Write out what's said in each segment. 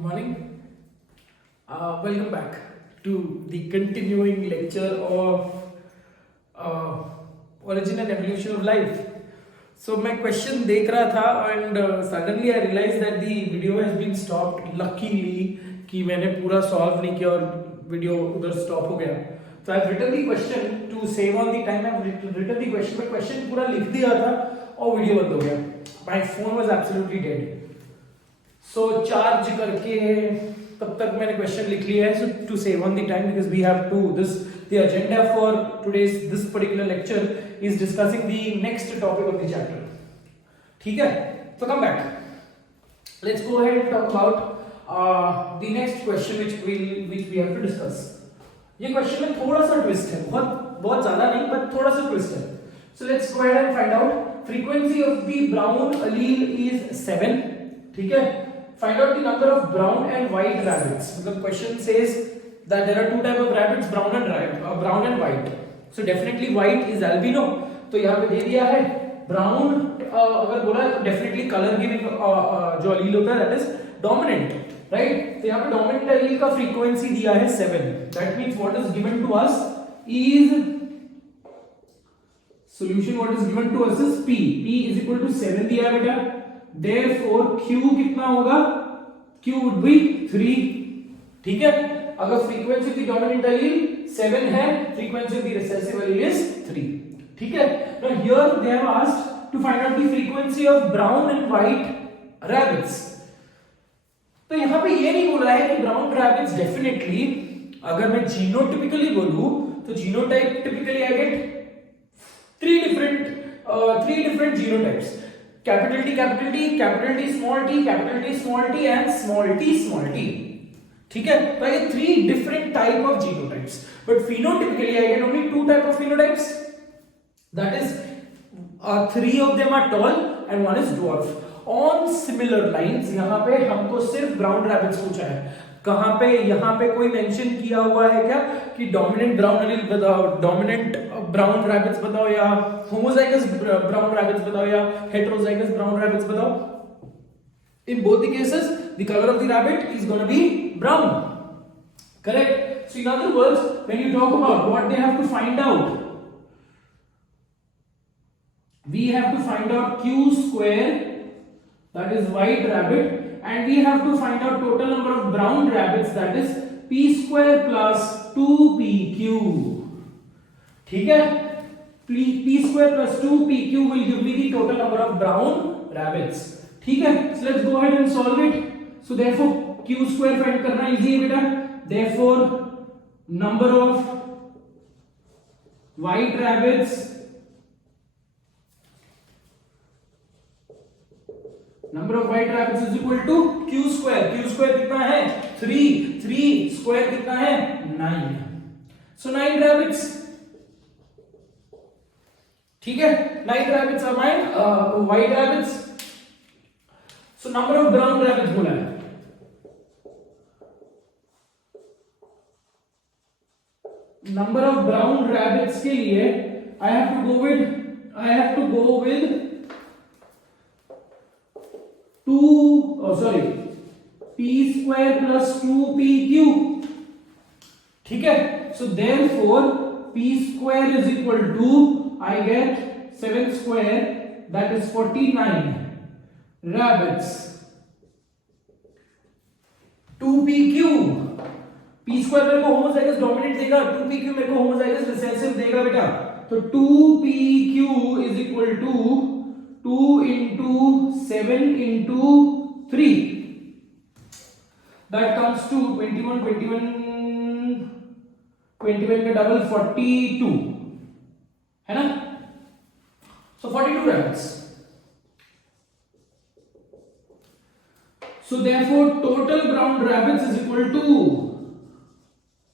Good morning. Welcome back to the continuing lecture of origin and evolution of life. So मैं question देख रहा था and suddenly I realized that the video has been stopped. Luckily कि मैंने पूरा solve नहीं किया और video उधर stop हो गया. So I've written the question to save on the time. I've written the question, but question पूरा लिख दिया था और video बंद हो गया. My phone was absolutely dead. So charge करके तब तक मैंने क्वेश्चन लिख लिया है. So to save on the time because we have to the agenda for today's this particular lecture is discussing the next topic of the chapter. ठीक है? So come back. Let's go ahead and talk about the next question which we have to discuss. ये question में थोड़ा सा twist है, बहुत ज्यादा नहीं but थोड़ा सा ट्विस्ट है. So let's go ahead and find out. Frequency of the brown allele is 7. ठीक है? Find out the number of brown and white rabbits. The question says that there are two type of rabbits, brown and white. So definitely white is albino. तो यहाँ पे दे दिया है brown. अगर बोला है तो definitely color giving जो allele होता है that is dominant, right? तो यहाँ पे dominant allele का frequency दिया है 7. That means what is given to us is solution. What is given to us is P. P is equal to 7 दिया है बेटा. Therefore Q कितना होगा? Q would be 3. ठीक है? अगर frequency of the dominant allele 7 है, frequency of the recessive allele is 3. ठीक है? Now here they have asked to find out the frequency of brown and white rabbits. तो यहाँ पे ये नहीं बोला है कि brown rabbits definitely, अगर मैं genotypically बोलूँ तो genotype typically I get three different genotypes. Capital T, capital T, capital T, small t, capital T, small t, and small t, small t. ठीक है? तो ये three different type of genotypes. But phenotypically, I get only two type of phenotypes. That is, three of them are tall and one is dwarf. On similar lines, यहाँ पे हमको सिर्फ brown rabbits पूछा है. कहाँ पे? यहाँ पे कोई मेंशन किया हुआ है क्या कि डोमिनेंट ब्राउन एलील बताओ, डोमिनेंट ब्राउन रैबिट्स बताओ, या होमोजाइगस ब्राउन रैबिट्स बताओ, या हेटेरोजाइगस ब्राउन रैबिट्स बताओ. In both the cases, the color of the rabbit is going to be brown. Correct? So in other words, when you talk about what they have to find out, we have to find out Q square, that is white rabbit, and we have to find out total number of brown rabbits, that is P square plus 2PQ. ठीक है? P square plus 2PQ will give me the total number of brown rabbits. ठीक है? So let's go ahead and solve it. So therefore Q square find करना easy है बेटा. Therefore number of white rabbits, number of white rabbits is equal to Q square. Q square कितना है? 3. 3 square कितना है? 9. So 9 rabbits. ठीक है? 9 rabbits are my white rabbits. So number of brown rabbits बोला है. Number of brown rabbits के लिए I have to go with P square plus 2PQ. ठीक है? So therefore P square is equal to, I get 7 square, that is 49 rabbits. 2PQ, P square मेरे को homozygous dominant देगा, 2PQ मेरे को homozygous recessive देगा बेटा. तो 2PQ is equal to 2 into 7 into 3. That comes to 21 का डबल 42 है ना? So 42 rabbits. So therefore total brown rabbits is equal to,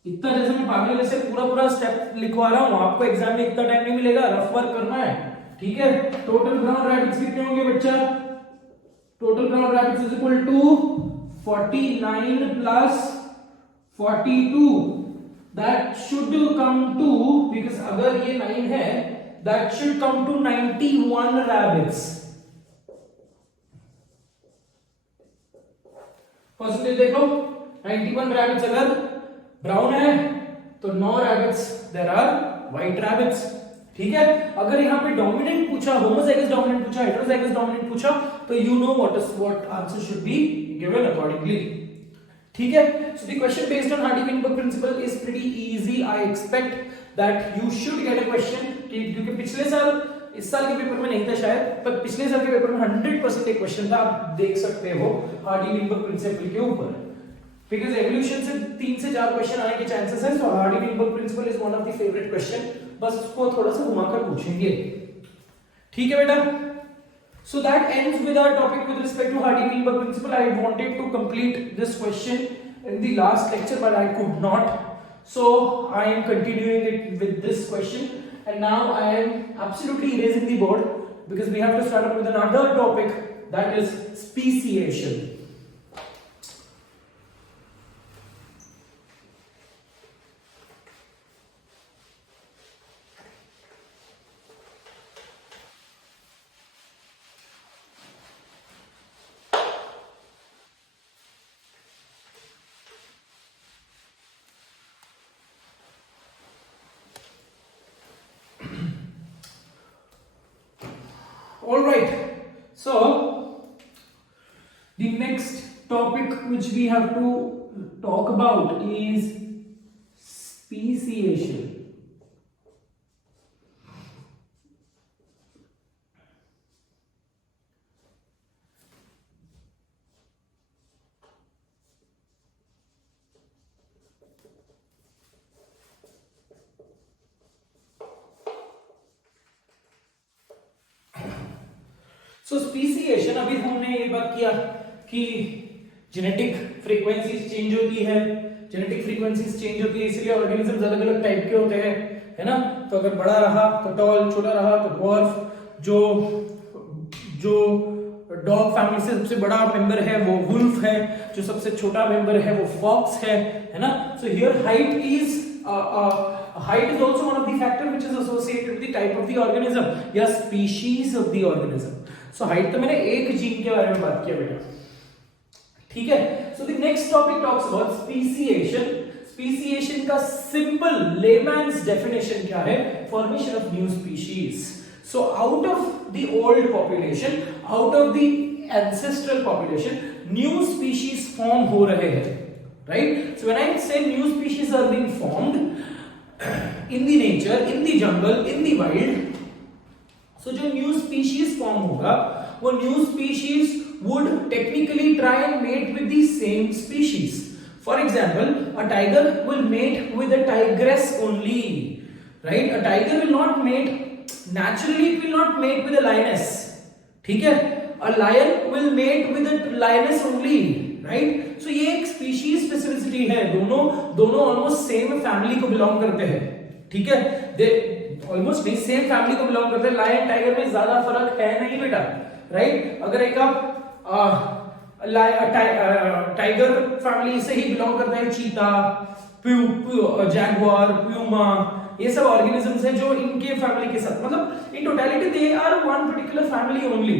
इतना जैसे मैं पागल जैसे पूरा स्टेप लिखवा रहा हूं, आपको एग्जाम में इतना टाइम नहीं मिलेगा, रफ वर्क करना है. ठीक है? टोटल ब्राउन रैबिट्स कितने होंगे बच्चा? Total brown rabbits is equal to 49 plus 42. That should come to, because अगर ये 9 है, that should come to 91 rabbits. Percentage देखो 91 रैबिट्स अगर ब्राउन है तो 9 rabbits there are white rabbits. ठीक है, अगर यहाँ पे डोमिनेंट पूछा, होमोजाइगस डोमिनेंट पूछा, हेटेरोजाइगस डोमिनेंट पूछा, तो you know what answer should be given accordingly. ठीक है, so the question based on Hardy Weinberg principle is pretty easy. I expect that you should get a question, क्योंकि पिछले साल, इस साल के पेपर में नहीं था शायद, पर पिछले साल के पेपर में 100% एक क्वेश्चन था, आप देख सकते हो हार्डी-वेनबर्ग प्रिंसिपल के ऊपर, बिकॉज एवोल्यूशन से 3 से 4 क्वेश्चन आने के चांसेस है। So Hardy Weinberg principle is one of the favourite question, बस उसको थोड़ा सा घुमाकर पूछेंगे। ठीक है बेटा, so that ends with our topic with respect to Hardy-Weinberg principle. I wanted to complete this question in the last lecture, but I could not, so I am continuing it with this question, and now I am absolutely erasing the board because we have to start up with another topic, that is speciation. All right, so the next topic which we have to talk about is speciation. So speciation, अभी हमने ये बात किया कि genetic frequencies change होती है, genetic frequencies change होती है, इसलिए ऑर्गेनिजम्स अलग अलग टाइप के होते हैं, है ना। तो अगर बड़ा रहा तो टॉल, छोटा रहा तो ड्वार्फ, जो डॉग फैमिली से सबसे बड़ा मेंबर है वो वुल्फ है, जो सबसे छोटा मेंबर है वो फॉक्स है ना। So here height is also one of the factor which is associated with the type of the organism या species of the organism. So height तो मैंने एक जीन के बारे में बात किया बेटा, ठीक है। So the next topic talks about speciation. Speciation का simple layman's definition क्या है? Formation of new species. So out of the old population, out of the ancestral population, new species form हो रहे हैं, right? So when I say new species are being formed in the nature, in the jungle, in the wild, so जो new species form होगा, वो new species would technically try and mate with the same species. For example, a tiger will mate with a tigress only, right? A tiger will not mate naturally, it will not mate with a lioness, ठीक है? A lion will mate with a lioness only, right? So ये एक species specificity है, दोनों almost same family को belong करते हैं, ठीक है? They almost नहीं same family को belong करते हैं। lion tiger में ज्यादा फर्क है नहीं बेटा, right? अगर एक आप टाइगर फैमिली से ही बिलोंग करता है, चीता, जैगुआर, प्यूमा, ये सब ऑर्गेनिजम्स हैं जो इनके फैमिली के साथ, मतलब in totality they are one particular family only,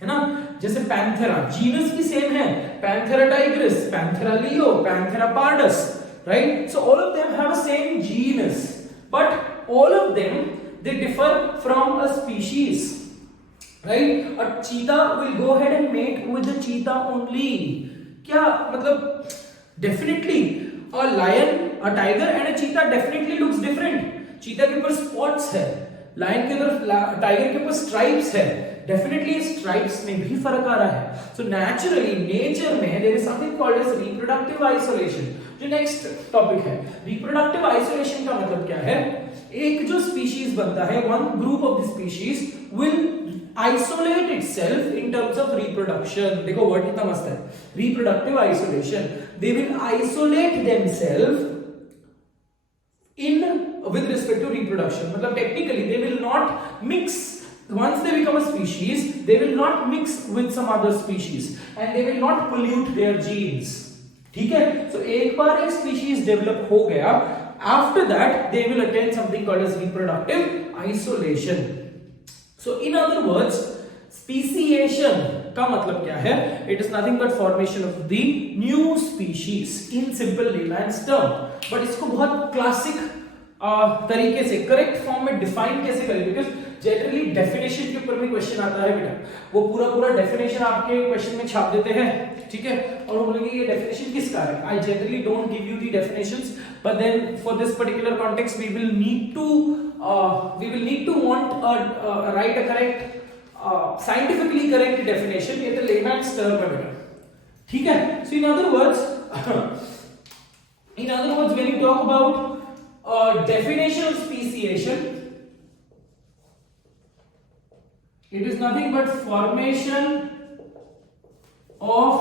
है ना। जैसे पैंथेरा, जीनस भी सेम है, Panthera tigris, Panthera leo, Panthera pardus, right. So all of them have a same genus, but all of them they differ from a species, right? A cheetah will go ahead and mate with the cheetah only. क्या मतलब? Definitely a lion, a tiger and a cheetah definitely looks different. cheetah के ऊपर spots है, lion के ऊपर, tiger के ऊपर stripes है, definitely stripes में भी फर्क आ रहा है. So naturally nature में there is something called as reproductive isolation. जो next topic है, reproductive isolation का मतलब क्या है? एक जो species बनता है, one group of the species will isolate itself in terms of reproduction. देखो वर्ड कितना मस्त है, reproductive isolation. They will isolate themselves in with respect to reproduction. मतलब technically they will not mix. Once they become a species, they will not mix with some other species and they will not pollute their genes. ठीक है? So एक बार एक species develop हो गया, after that they will attain something called as reproductive isolation. So in other words, speciation का मतलब क्या है? It is nothing but formation of the new species in simple layman's term. But इसको बहुत classic तरीके से करेक्ट फॉर्म में define कैसे करें, बिकॉज जनरली डेफिनेशन के ऊपर भी क्वेश्चन आता है बेटा, वो पूरा डेफिनेशन आपके क्वेश्चन में छाप देते हैं, ठीक है, और वो बोलेंगे ये डेफिनेशन किसका है। I generally don't give you the definitions, but then for this particular context we will need to want write a correct scientifically correct definition. ये तो लेमैन्स टर्म है बेटा, ठीक है। So in other words when you talk about definition of speciation, it is nothing but formation of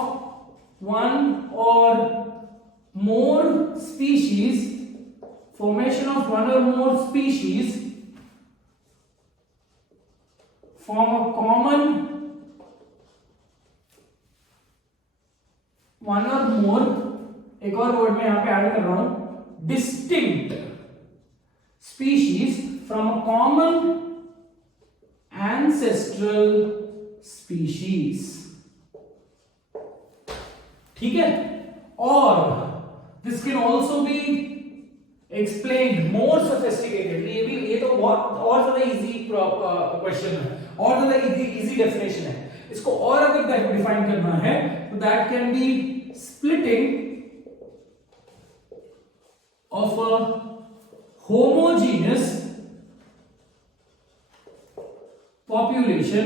one or more species, formation of one or more species from a common one or more, एक और word में यहां पे add कर रहा हूं, distinct species from a common ancestral species, ठीक है। और this can also be explained more sophisticatedly, ये तो बहुत और ज्यादा इजी क्वेश्चन है, और ज्यादा इजी डेफिनेशन है। इसको और अगर डिफाइन करना है तो that can be splitting of a homogeneous population,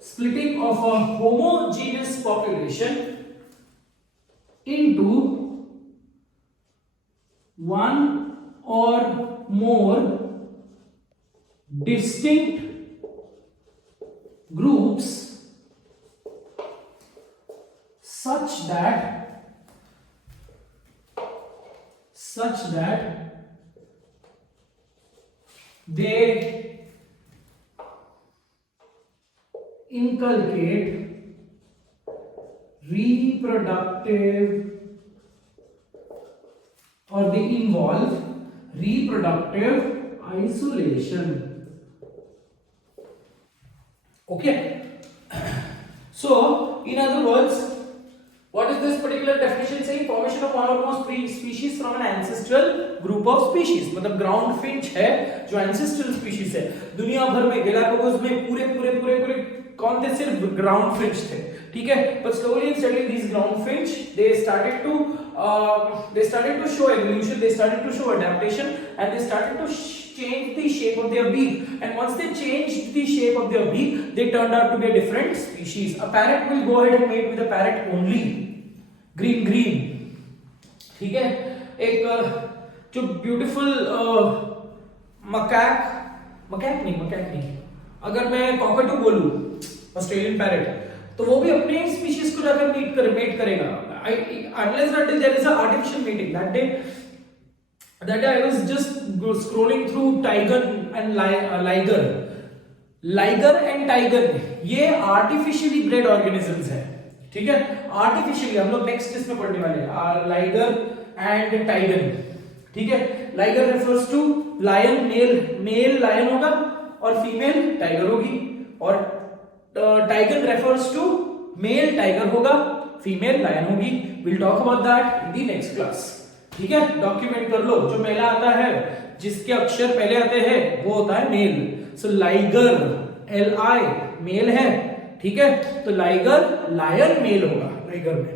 splitting of a homogeneous population into one or more distinct groups such that they inculcate reproductive or they involve reproductive isolation. Okay, so in other words, what is this particular definition saying? Formation of one or more species from an ancestral group of species, मतलब ground Finch है जो ancestral species है। दुनिया भर में Galapagos में पूरे कौन थे? सिर्फ ग्राउंड फिंच थे, ठीक है। But slowly studying these ground finch, they started to show evolution, they started to show adaptation, and they started to change the shape of their beak. And once they changed the shape of their beak, they turned out to be a different species. A parrot will go ahead and mate with a parrot only. Green, ठीक है। एक जो beautiful macaque नहीं, अगर मैं cockatoo बोलूं Australian parrot, तो वो भी अपने स्पीशीज को जाकर मेट करेगा, unless until there is a artificial mating. That day I was just scrolling through tiger and liger and tiger, ये artificially bred organisms है, ठीक है। आर्टिफिशियली हम लोग नेक्स्ट इसमें पढ़ने वाले हैं लाइगर एंड टाइगर, ठीक है। Liger refers to lion, male lion होगा और फीमेल टाइगर होगी, और tiger refers to male tiger होगा, फीमेल लायन होगी। Will talk about that in the next class, ठीक है। डॉक्यूमेंट कर लो, जो मेला आता है जिसके अक्षर पहले आते हैं वो होता है मेल। सो लाइगर LI मेल है, ठीक है, तो लाइगर लायन मेल होगा लाइगर में,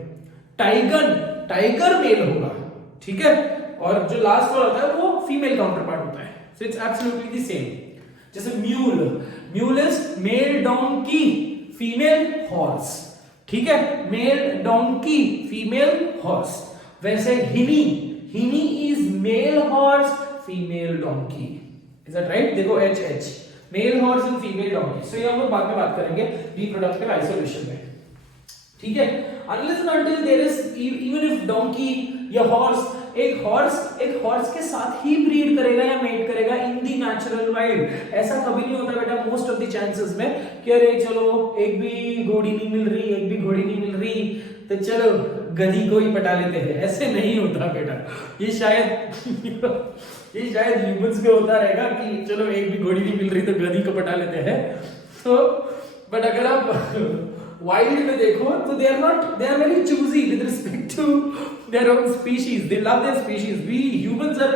टाइगर मेल होगा, ठीक है, और जो लास्ट वाला होता है वो फीमेल काउंटर पार्ट होता है। So it's absolutely the same. जैसे mule is male donkey female horse, ठीक है, मेल डोंकी फीमेल हॉर्स। वैसे hinny is male horse female donkey, is that right? देखो HH male horse and female donkey. So ये हम लोग बाद में बात करेंगे रिप्रोडक्टिव आइसोलेशन में, ठीक है। Unless and until there is, even if donkey या हॉर्स, एक हॉर्स के साथ ही ब्रीड करेगा या मेट करेगा इन दी नेचुरल वाइल्ड, ऐसा कभी नहीं होता बेटा मोस्ट ऑफ द चांसेस में कि अरे चलो एक भी घोड़ी नहीं मिल रही तो चलो गधी को ही पटा लेते हैं, ऐसे नहीं होता बेटा। ये शायद ह्यूमंस में होता रहेगा कि चलो एक भी घोड़ी नहीं मिल रही तो गधी को पटा लेते हैं। तो बट अगर आप वाइल्ड में देखो तो they are very choosy with respect to their own species, they love their species. We humans are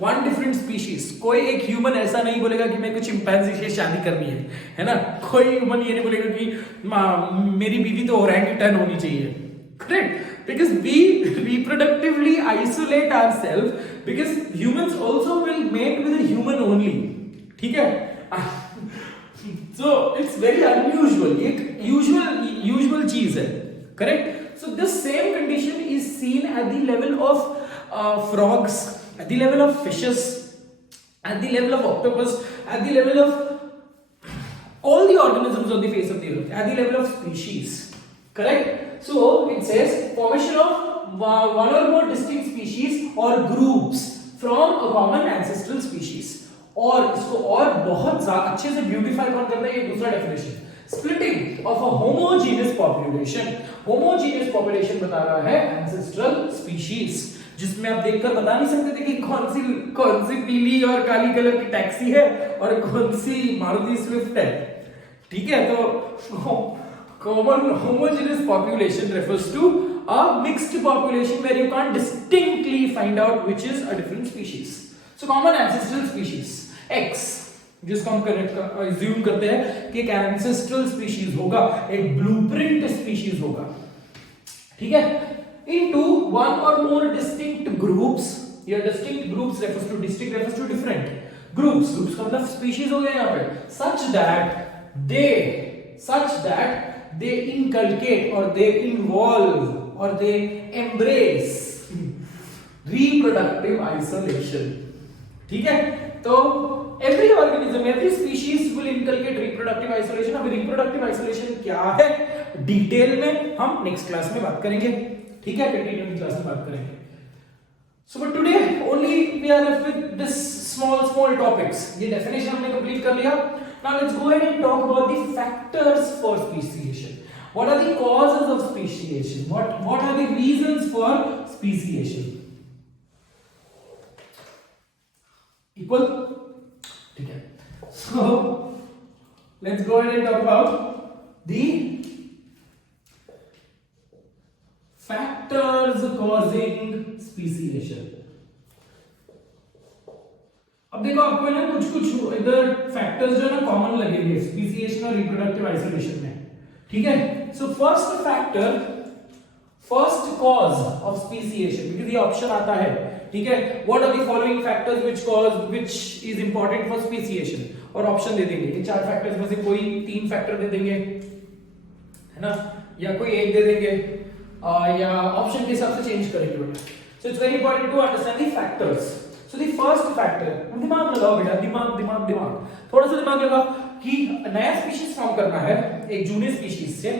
one different species. कोई एक ह्यूमन ऐसा नहीं बोलेगा कि मैं कुछ चिंपैंजी से शादी करनी है ना। कोई ह्यूमन ये नहीं बोलेगा कि मेरी बीवी तो ओरंगुटन होनी चाहिए, correct? Because we reproductively isolate ourselves because humans also will mate with a human only, ठीक है? So it's very unusual, एक usual चीज है, correct? So this same condition is seen at the level of frogs, at the level of fishes, at the level of octopus, at the level of all the organisms on the face of the earth, at the level of species, correct? So it says formation of one or more distinct species or groups from a common ancestral species. और इसको और बहुत अच्छे से beautify कौन करता है, ये दूसरा definition, splitting of a homogeneous population. Homogeneous population बता रहा है एंसेस्ट्रल स्पीशीज, जिसमें आप देखकर बता नहीं सकते थे कि कौन सी पीली और काली कलर की टैक्सी है और कौन सी मारुति स्विफ्ट है, ठीक है? तो common homogeneous population refers to a mixed population where you can't distinctly find out which is a different species. So common ancestral species X, जिसको हम assume करते हैं कि एक ancestral species होगा, एक blueprint species होगा, ठीक है? Into one or more distinct groups. Here distinct groups refers to distinct refers to different groups का मतलब species हो गया यहाँ पे, such that they inculcate or they involve or they embrace reproductive isolation, ठीक है? तो every organism, every species will inculcate reproductive isolation. अब reproductive isolation क्या है डिटेल में हम नेक्स्ट क्लास में बात करेंगे, ठीक है? कंटिन्यूइंग क्लास में बात करेंगे. So for today only we are left with this small topics. ये definition हमने complete कर लिया. Now let's go ahead and talk about the factors for speciation. What are the causes of speciation? What are the reasons for speciation? Equal? ठीक है. So let's go ahead and talk about the factors causing speciation. अब देखो आपको ना कुछ इधर factors जो ना कॉमन लगेंगे स्पीसीएशन और रिप्रोडक्टिव आइसोलेशन में, ठीक है? So first factor, first cause of speciation, because ये ऑप्शन आता है, ठीक है? What are the following factors which is important for speciation, और ऑप्शन दे देंगे कि चार फैक्टर्स में से कोई तीन फैक्टर दे देंगे, है ना, या कोई एक दे देंगे, या ऑप्शन के हिसाब से चेंज करेंगे. So it's very important to understand the factors. So the first factor, दिमाग लगाओ बेटा, दिमाग थोड़ा सा दिमाग लगाओ कि नया स्पीशीज फॉर्म करना है एक जूनियर स्पीशीज से,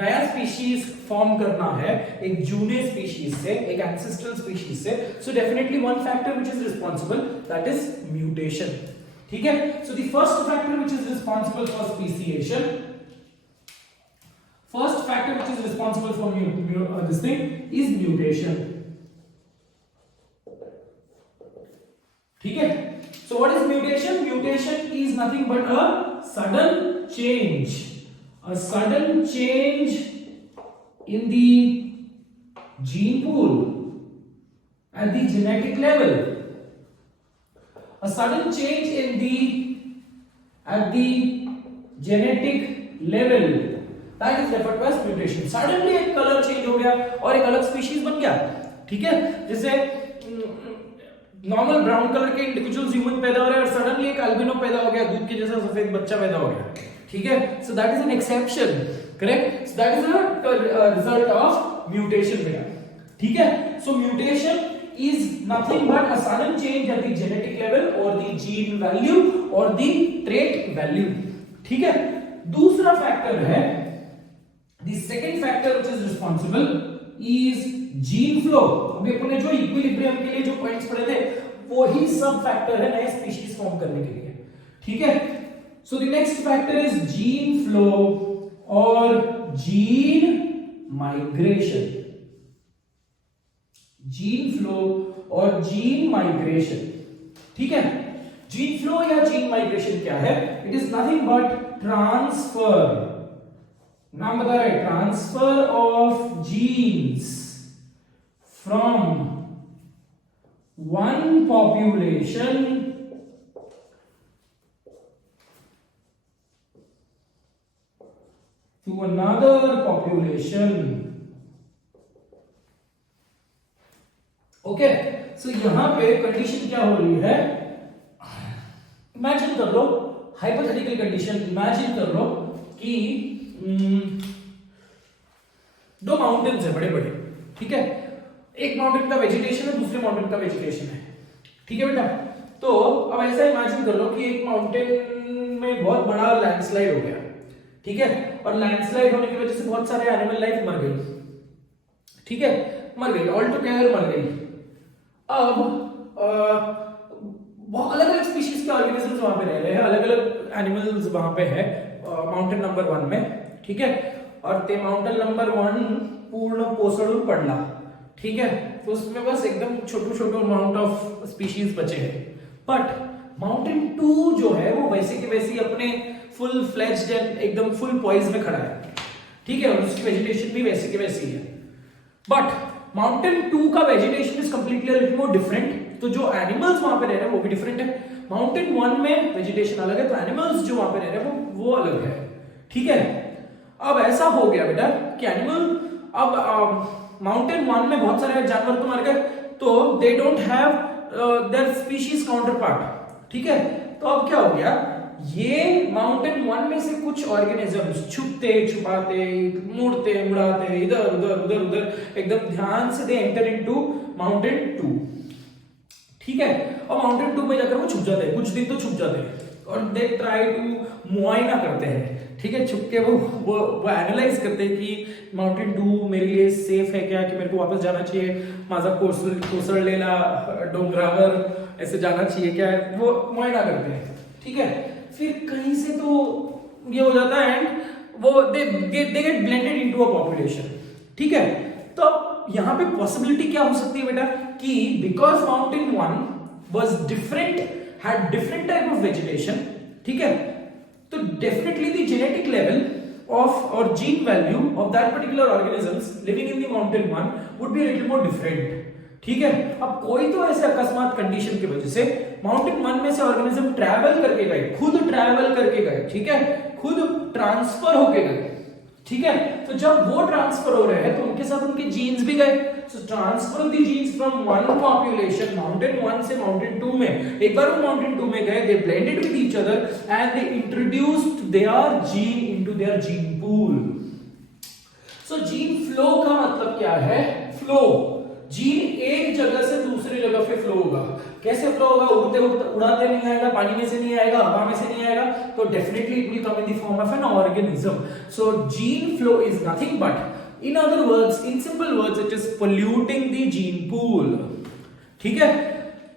नया स्पीशीज फॉर्म करना है एक जूनियर स्पीशीज से, एक एंसेस्ट्रल स्पीशीज से. So definitely one factor which is responsible, that is mutation, ठीक है? So the first factor which is responsible for speciation, first factor which is responsible for this thing is mutation, ठीक है? So what is mutation? Mutation is nothing but a sudden change in the gene pool at the genetic level, a sudden change at the genetic level, that is referred to as mutation. Suddenly एक colour change हो गया और एक अलग species बन गया, ठीक है? जैसे नॉर्मल ब्राउन कलर के इंडिविजुअल्स ह्यूमन पैदा हो रहे हैं और सडनली एक अल्बिनो पैदा हो गया, दूध के जैसा सफेद बच्चा पैदा हो गया, ठीक है? So that is an exception, correct? So that is a result of mutation बेटा, ठीक है? So mutation is nothing but a sudden change at the genetic level और द जीन वैल्यू और द ट्रेट वैल्यू, ठीक है? दूसरा factor है, the second factor which is responsible is gene flow. अभी अपने जो इक्विलिब्रियम के लिए जो पॉइंट्स पढ़े थे वो ही सब फैक्टर है नए स्पीशीज फॉर्म करने के लिए, ठीक है? So the next factor is gene flow और जीन माइग्रेशन. जीन फ्लो और जीन माइग्रेशन, ठीक है? जीन फ्लो या जीन माइग्रेशन क्या है? It is nothing but transfer नाम बता रहे transfer of genes from one population to another population. Okay, so यहां पे कंडीशन क्या हो रही है, इमेजिन कर लो, हाइपोथेटिकल कंडीशन इमेजिन कर लो कि दो माउंटेन्स है बड़े बड़े, ठीक है, एक माउंटेन का वेजिटेशन है, दूसरे माउंटेन का वेजिटेशन है, ठीक है बेटा। तो अब ऐसा इमेजिन कर लो कि एक माउंटेन में बहुत बड़ा लैंडस्लाइड हो गया, ठीक है, और लैंडस्लाइड होने की वजह से बहुत सारे एनिमल लाइफ मर गई, ठीक है, मर गई, ऑल टुगेदर मर गई। अब बहुत अलग अलग स्पीशीज के ऑर्गेनिजम्स वहां पे रह रहे हैं, अलग अलग एनिमल्स वहां पे है माउंटेन नंबर 1 में, ठीक है, और ते माउंटेन नंबर 1 पूर्ण पोसड़ू पड़ला, ठीक है, तो उसमें बस एकदम छोटू छोटू अमाउंट ऑफ स्पीशीज बचे हैं। बट माउंटेन 2 जो है वो वैसे के वैसे अपने फुल फ्लेज्ड एंड एकदम फुल पॉइज में खड़ा है, ठीक है, और उसकी वेजिटेशन भी वैसे के वैसी है। बट माउंटेन 2 का vegetation is completely little more different, तो जो एनिमल्स वहां पे रह रहे हैं वो भी डिफरेंट है। माउंटेन 1 में वेजिटेशन अलग है, तो एनिमल्स जो वहां पे रह रहे हैं वो अलग है, ठीक है। अब ऐसा हो गया बेटा कि एनिमल, अब माउंटेन 1 में बहुत सारे जानवर तो मर गए, तो they don't have their species counter part, ठीक है। तो अब क्या हो गया, ये माउंटेन 1 में से कुछ ऑर्गेनिजम्स छुपते छुपाते मुड़ते मुड़ाते इधर उधर उधर उधर एकदम ध्यान से दे एंटर इनटू माउंटेन 2, ठीक है, और माउंटेन 2 में जाकर वो छुप जाते हैं, कुछ दिन तो छुप जाते हैं, और दे ट्राई टू मुआयना करते हैं, ठीक है, छुप के वो एनालाइज करते हैं कि माउंटेन 2 मेरे लिए सेफ है क्या, कि मेरे को वापस जाना चाहिए, माझा कोसळलेला डोंगरावर ऐसे जाना चाहिए क्या, वो मुआयना करते हैं, ठीक है। फिर कहीं से तो ये हो जाता है एंड वो they get blended into a population, ठीक है। तो यहां पे पॉसिबिलिटी क्या हो सकती है बेटा कि because mountain 1 was different, had different type of vegetation, ठीक है, तो definitely the genetic level of और gene value of that particular organisms living in the mountain 1 would be a little more different, ठीक है। अब कोई तो ऐसे अकस्मात कंडीशन की वजह से माउंटेन 1 में से ऑर्गेनिज्म ट्रैवल करके गए, खुद ट्रैवल करके गए, ठीक है, खुद ट्रांसफर होके गए, ठीक है। तो जब वो ट्रांसफर हो रहे हैं तो उनके साथ उनके जीन्स भी गए, so transfer of the genes from one population mountain 1 से माउंटेन 2 में, एक बार वो माउंटेन 2 में गए, they blended with each other and they introduced their gene into their gene pool. So gene flow का मतलब क्या है, फ्लो, जीन एक जगह से दूसरी जगह पे फ्लो होगा, कैसे फ्लो होगा, उड़ते उड़ाते नहीं आएगा, पानी में से नहीं आएगा, हवा में से नहीं आएगा, तो definitely it will come in the form of an organism. So gene flow is nothing but, in other words, in simple words, it is polluting the gene pool, ठीक है,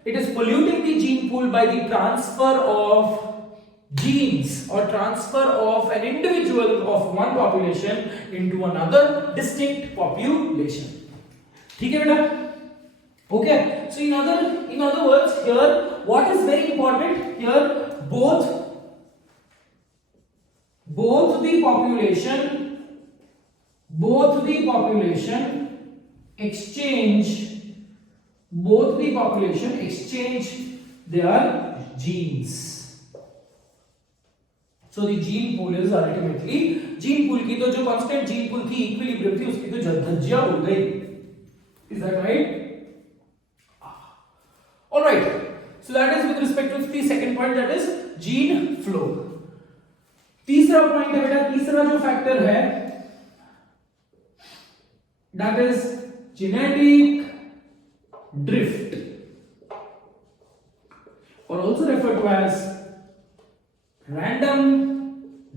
it is polluting the gene pool by the transfer of genes or transfer of an individual of one population into another distinct population, ठीक है बेटा, okay। So in other words here what is very important here, both the population exchange their genes। So the gene pool is ultimately, gene pool की तो जो constant gene pool की equilibrium थी उसकी तो धज्जियां उड़ गई, is that right? All right, so that is with respect to the second point, that is gene flow। तीसरा पॉइंट है बेटा, तीसरा जो फैक्टर है that is genetic drift or also referred to as random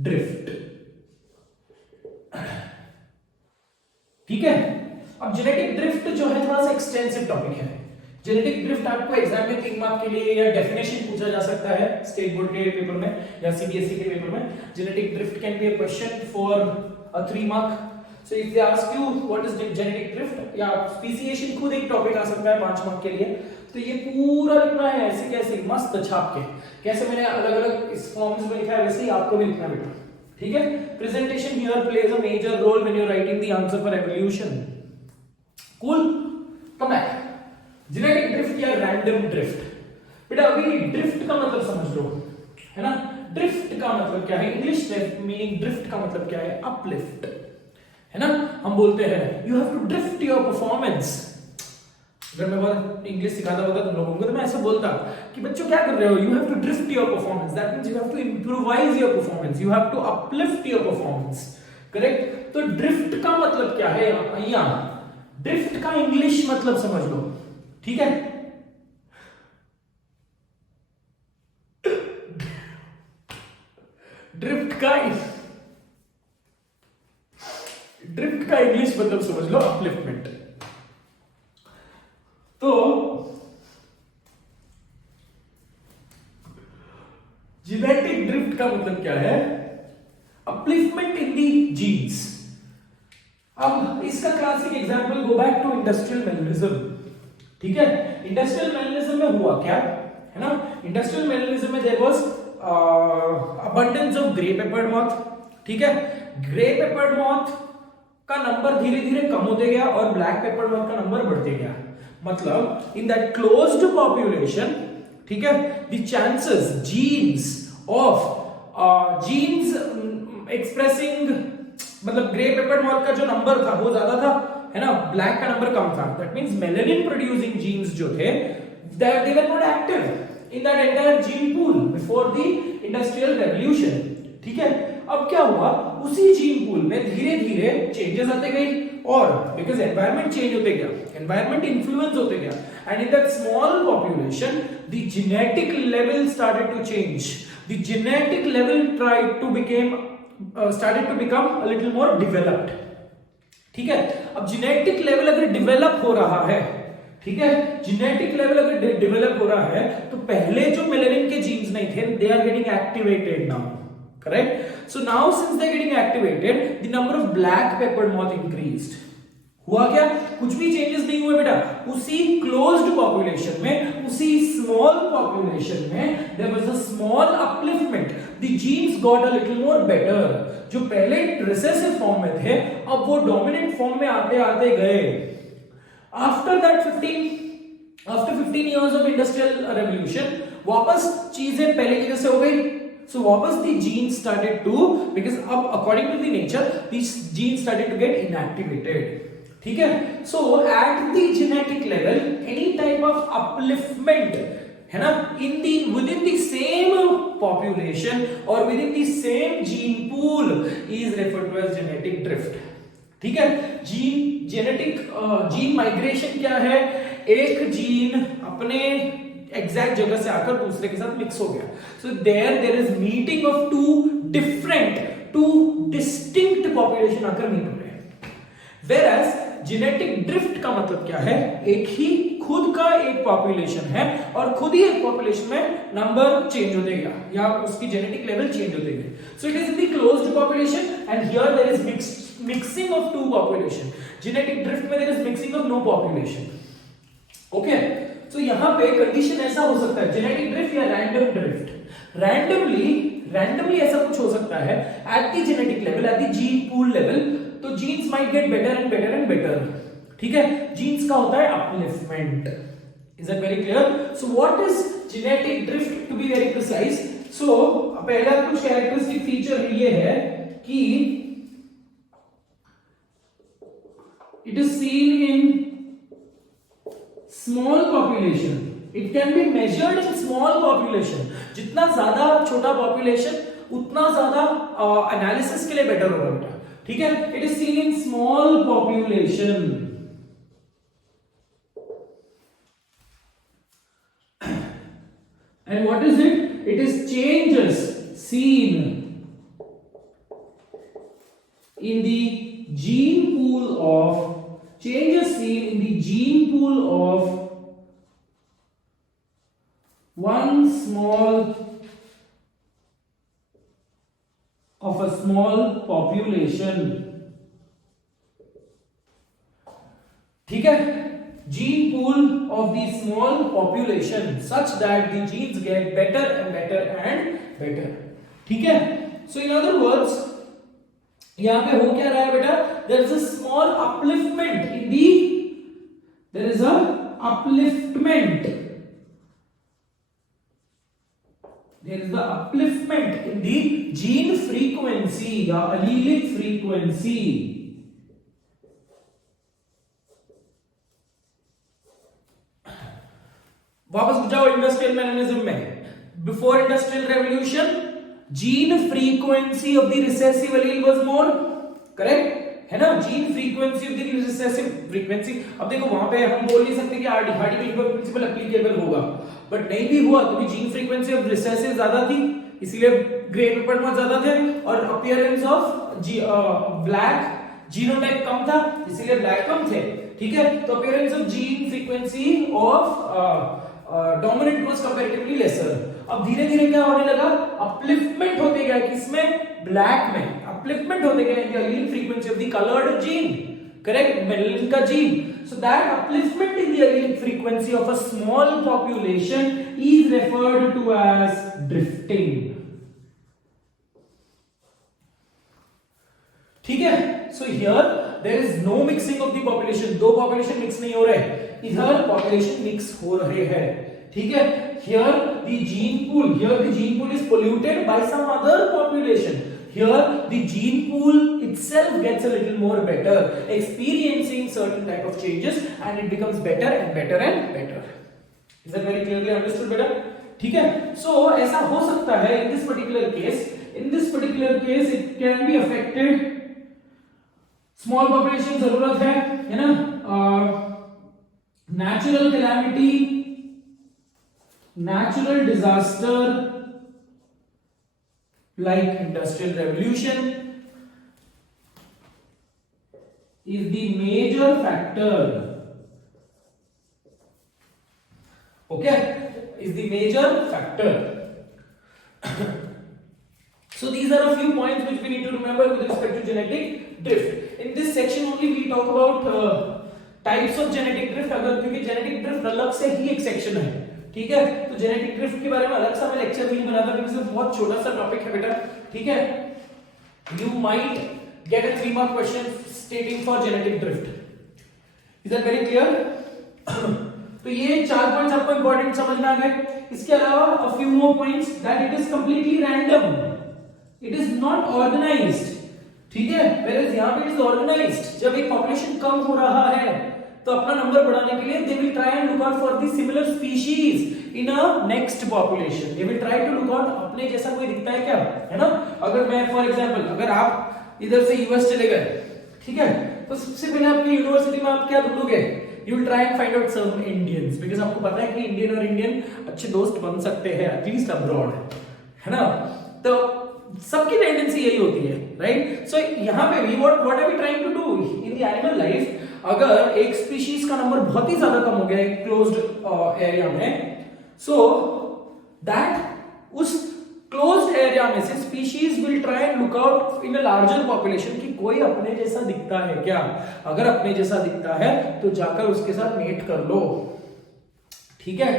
drift, ठीक है। अब genetic drift जो है थोड़ा सा एक्सटेंसिव टॉपिक है। जेनेटिक ड्रिफ्ट आपको एग्जाम में 3 मार्क के लिए या डेफिनेशन पूछा जा सकता है स्टेट बोर्ड के पेपर में या सीबीएसई के पेपर में। Genetic drift can be a question for a 3 mark. So if they ask you what is genetic drift, या स्पीसिएशन खुद एक टॉपिक आ सकता है 5 मार्क के लिए, तो ये पूरा लिखना है ऐसे कैसे मस्त छाप के, कैसे मैंने अलग अलग इस फॉर्म्स में लिखा है वैसे ही आपको भी लिखना बेटा, ठीक है, presentation here plays a major role when you writing the answer for evolution. Cool, come back. Genetic drift या रैंडम ड्रिफ्ट, बेटा अभी ड्रिफ्ट का मतलब समझ लो, है ना। ड्रिफ्ट का मतलब क्या है, इंग्लिश मीनिंग ड्रिफ्ट का मतलब क्या है, अपलिफ्ट, है ना। हम बोलते हैं you have to drift your performance. अगर मैं बहुत इंग्लिश सिखाता होता तुम लोगों को तो मैं ऐसे बोलता कि बच्चों क्या कर रहे हो, you have to drift your performance, that means you have to improvise your performance, you have to uplift your performance, correct. तो ड्रिफ्ट का मतलब क्या है, यहां ड्रिफ्ट का इंग्लिश मतलब समझ लो, ठीक है। ड्रिफ्ट का इंग्लिश मतलब समझ लो अपलिफ्टमेंट। तो जेनेटिक ड्रिफ्ट का मतलब क्या है, अपलिफ्टमेंट इन दी जीन्स। अब इसका classic example, go back to industrial melanism, ठीक है। इंडस्ट्रियल मेलेनिज्म में हुआ क्या, है ना। इंडस्ट्रियल मेलेनिज्म में there was abundance of grey peppered moth, ठीक है। ग्रे पेपर्ड मॉथ का नंबर धीरे धीरे कम होते गया और ब्लैक पेपर्ड मॉथ का नंबर बढ़ते गया। मतलब इन दैट क्लोज्ड पॉपुलेशन, ठीक है, the chances genes of genes expressing, मतलब ग्रे पेपर्ड मॉथ का जो नंबर था वो ज्यादा था, है ना, ब्लैक का नंबर कम था। That means melanin producing genes जो थे they were not active in that entire gene pool before the industrial revolution, ठीक है। अब क्या हुआ, उसी जीन पूल में धीरे धीरे चेंजेस आते गए और बिकॉज एनवायरनमेंट चेंज होते गया, एनवायरनमेंट इन्फ्लुएंस होते गया, and in that small population the genetic level started to change, the genetic level tried to became started to become a little more developed, ठीक है। अब जेनेटिक लेवल अगर develop हो रहा है, ठीक है, जेनेटिक लेवल अगर डेवलप हो रहा है तो पहले जो मेलानिन के जीन्स नहीं थे, they are getting activated now, correct. So now since they are getting activated, the number of black peppered moth increased. हुआ क्या, कुछ भी चेंजेस नहीं हुए बेटा, उसी क्लोज्ड पॉपुलेशन में, उसी स्मॉल पॉपुलेशन में there was a small upliftment, the genes got a little more better. जो पहले रिसेसिव फॉर्म में थे अब वो डोमिनेंट फॉर्म में आते आते गए। After that 15 years of industrial revolution वापस चीजें पहले की जैसे हो गई। So वापस the genes started to, because अब according to the nature these genes started to get inactivated, ठीक है। So at the genetic level any type of upliftment, है ना, in the within the same population or within the same gene pool is referred to as genetic drift, ठीक है। Gene migration क्या है, एक gene अपने एग्जैक्ट जगह से आकर दूसरे के साथ मिक्स हो गया। So there is meeting of two distinct population आकर मीट हो रहे हैं। वेयरएज जेनेटिक ड्रिफ्ट का मतलब क्या है, एक ही खुद का एक पॉपुलेशन है और खुद ही एक पॉपुलेशन में नंबर चेंज होते गया या उसकी जेनेटिक लेवल चेंज होते गए। So it is in the closed population and here there is mixing of two population. Genetic drift में there is mixing of no population. Okay, so यहाँ पे कंडीशन ऐसा हो सकता है, जेनेटिक ड्रिफ्ट या रैंडम ड्रिफ्ट। रैंडमली ऐसा कुछ हो सकता है at the genetic level, at the gene pool level, तो genes might get better and better and better, ठीक है। genes का होता है upliftment. Is that very clear? So what is genetic drift to be very precise? So पहला कुछ characteristic feature ये है कि it is seen in small population, it can be measured in small population। जितना ज्यादा छोटा population उतना ज्यादा एनालिसिस के लिए बेटर होगा बेटा, ठीक है। it is seen in small population and what is it, it is changes seen in the gene pool of one small population, ठीक है। gene pool of the small population such that the genes get better and better and better, ठीक है। so in other words यहां पे हो क्या रहा है बेटा, there is a small upliftment in the, there is a upliftment, there is the upliftment in the gene frequency या allelic frequency. वापस जाओ इंडस्ट्रियल मैकेनिज्म में, before industrial revolution gene frequency of the recessive allele was more, correct है ना, gene frequency of the recessive frequency. अब देखो वहां पे हम बोल नहीं सकते कि हार्डी-वेज प्रिंसिपल एप्लीकेबल होगा, बट नहीं भी हुआ तो भी जीन फ्रीक्वेंसी ऑफ रिसेसिव ज्यादा थी, इसीलिए ग्रे पेपर में ज्यादा थे, और अपीयरेंस ऑफ ब्लैक जीनोटाइप कम था, इसीलिए ब्लैक कम थे, ठीक है। तो appearance of gene frequency of dominant was comparatively lesser. अब धीरे धीरे क्या होने लगा, अपलिफ्टमेंट होते गया, किसमें, ब्लैक में, अपलिफ्टमेंट होते गए in the allele frequency of the coloured gene, correct, melanin का gene. So that upliftment in the allelic frequency of a small population is referred to as drifting. ठीक है, so here there is no mixing of the population, दो population mix नहीं हो रहे, इधर population mix हो रहे हैं, ठीक है। Here the gene pool is polluted by some other population. Here the gene pool itself gets a little more better, experiencing certain type of changes, and it becomes better and better and better. Is that very clearly understood बेटा? ठीक है, so ऐसा हो सकता है in this particular case it can be affected, small population जरूरत है ना, natural calamity, natural disaster like industrial revolution is the major factor, okay, is the major factor. So these are a few points which we need to remember with respect to genetic drift. In this section only we talk about types of genetic drift, अगर क्योंकि genetic drift अलग से ही एक section है, ठीक है, तो genetic drift के बारे में अलग सा मैं लेक्चर भी नहीं बनाता क्योंकि इसमें बहुत छोटा सा टॉपिक है बेटा, ठीक है। You might get a 3 mark question स्टेटिंग for genetic drift, is that very clear? तो ये 4 पॉइंट्स आपको इंपॉर्टेंट समझ में आ गए। इसके अलावा a few more points, that it is completely random, it is not organised, ठीक है, वेयर यहां पे इट इज ऑर्गेनाइज्ड। जब एक पॉपुलेशन कम हो रहा है तो अपना नंबर बढ़ाने के लिए they will try and look out for the similar species in a next population, they will try to look out, अपने जैसा कोई दिखता है क्या, है ना। अगर मैं फॉर एग्जांपल, अगर आप इधर से यूएस चले गए, ठीक है, तो सबसे पहले अपनी यूनिवर्सिटी में आप क्या ढूंढोगे, you will try and find out some Indians, because आपको पता है कि इंडियन और इंडियन अच्छे दोस्त बन सकते हैं एटलीस्ट अब्रॉड, है ना। तो सबकी टेंडेंसी यही होती है, राइट। सो यहां पे भी what are we trying to do in the animal life, अगर एक स्पीशीज का नंबर बहुत ही ज्यादा कम हो गया है क्लोज्ड एरिया में, सो दैट उस क्लोज्ड एरिया में से species will try and look out in a larger population कि कोई अपने जैसा दिखता है क्या, अगर अपने जैसा दिखता है तो जाकर उसके साथ मेट कर लो, ठीक है,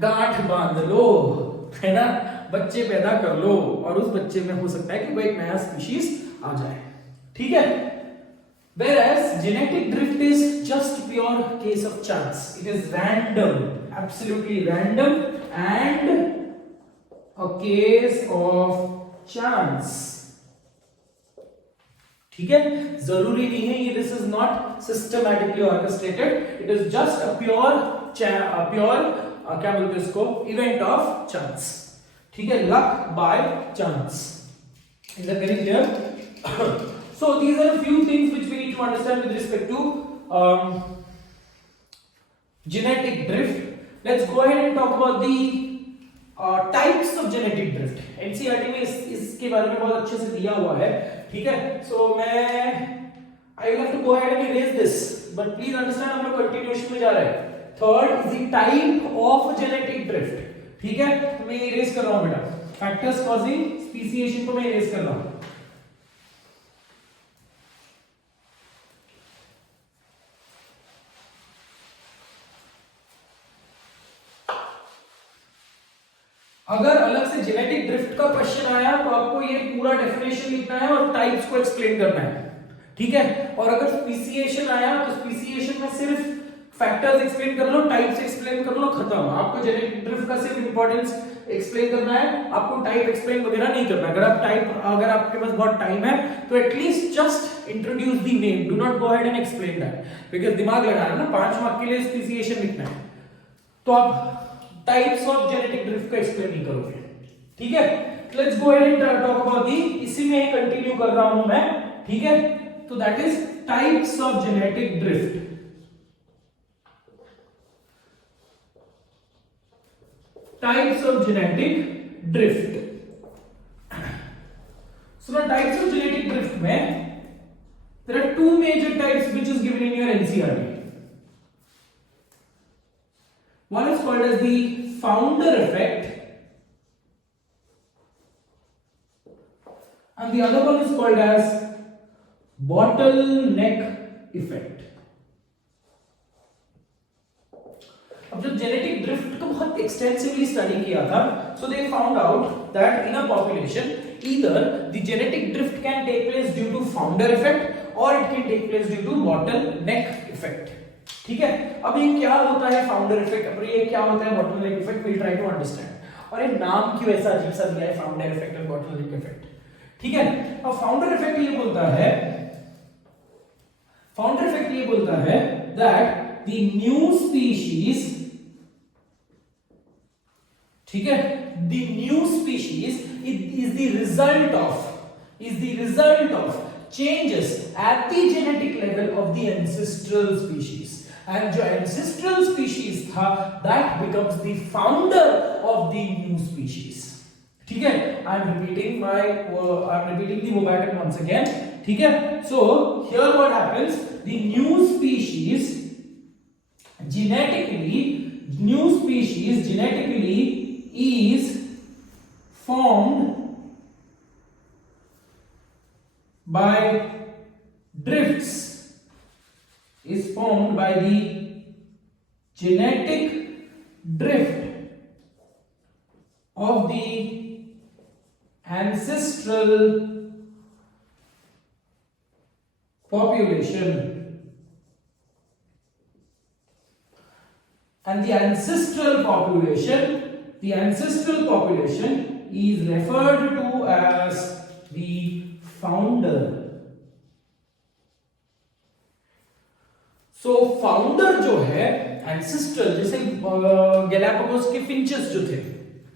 गांठ बांध लो, है ना, बच्चे पैदा कर लो, और उस बच्चे में हो सकता है कि कोई एक नया स्पीशीज आ जाए, ठीक है। Whereas genetic drift is just pure case of chance. It is random, absolutely random, and a case of chance. ठीक है, जरूरी नहीं है ये, this is not systematically orchestrated. It is just a pure क्या बोलते हैं इसको, event of chance. ठीक है, luck by chance. Is that very clear? So these are a few things which we need to understand with respect to genetic drift. Let's go ahead and talk about the types of genetic drift. NCERT में इसके बारे में बहुत अच्छे से दिया हुआ है, ठीक है। So I will have to go ahead and erase this, but please understand हम लोग continuation में जा रहे हैं। Third is the type of genetic drift, ठीक है, मैं erase कर रहा हूँ बेटा, factors causing speciation को मैं erase कर रहा हूँ। अगर अलग से जेनेटिक ड्रिफ्ट का क्वेश्चन आया तो आपको ये पूरा डेफिनेशन लिखना है और टाइप्स को एक्सप्लेन करना है, ठीक है। और अगर स्पीसिएशन आया तो स्पीसिएशन में सिर्फ फैक्टर्स एक्सप्लेन कर लो, टाइप्स एक्सप्लेन कर लो, खत्म। आपको जेनेटिक ड्रिफ्ट का सिर्फ इंपॉर्टेंस एक्सप्लेन करना है, आपको टाइप एक्सप्लेन वगैरह नहीं करना। अगर आपके पास बहुत टाइम है तो at least just introduce the name, do not go ahead and explain that, because दिमाग लगा रहा है ना, 5 मार्क के लिए स्पीसिएशन लिखना है तो आप टाइप्स ऑफ जेनेटिक ड्रिफ्ट का एक्सप्लेन नहीं करोगे, ठीक है। Let's go ahead and talk about the, इसी में ही कंटिन्यू कर रहा हूं मैं, ठीक है। तो that is types of genetic drift. Types of genetic drift. So now types of genetic drift में there are two major types which is given in your NCERT. One is called as the founder effect and the other one is called as bottleneck effect. अब जब genetic drift को बहुत extensively study किया था, so they found out that in a population either the genetic drift can take place due to founder effect और it can take place due to bottleneck effect, ठीक है। अब ये क्या होता है फाउंडर इफेक्ट और ये क्या होता है bottleneck effect, we try to understand. और ये नाम क्यों ऐसा अजीब सा दिया है फाउंडर इफेक्ट और बॉटलनेक इफेक्ट, ठीक है। अब फाउंडर इफेक्ट ये बोलता है दैट the new species, ठीक है, the new species is the result of changes at the genetic level of the ancestral species, and जो ancestral species था that becomes the founder of the new species, ठीक है। I'm repeating the verbatim once again, ठीक है। So here what happens, the new species genetically is formed by drifts, is formed by the genetic drift of the ancestral population. And the ancestral population is referred to as the founder. So founder जो है ancestral, जैसे Galapagos के finches जो थे,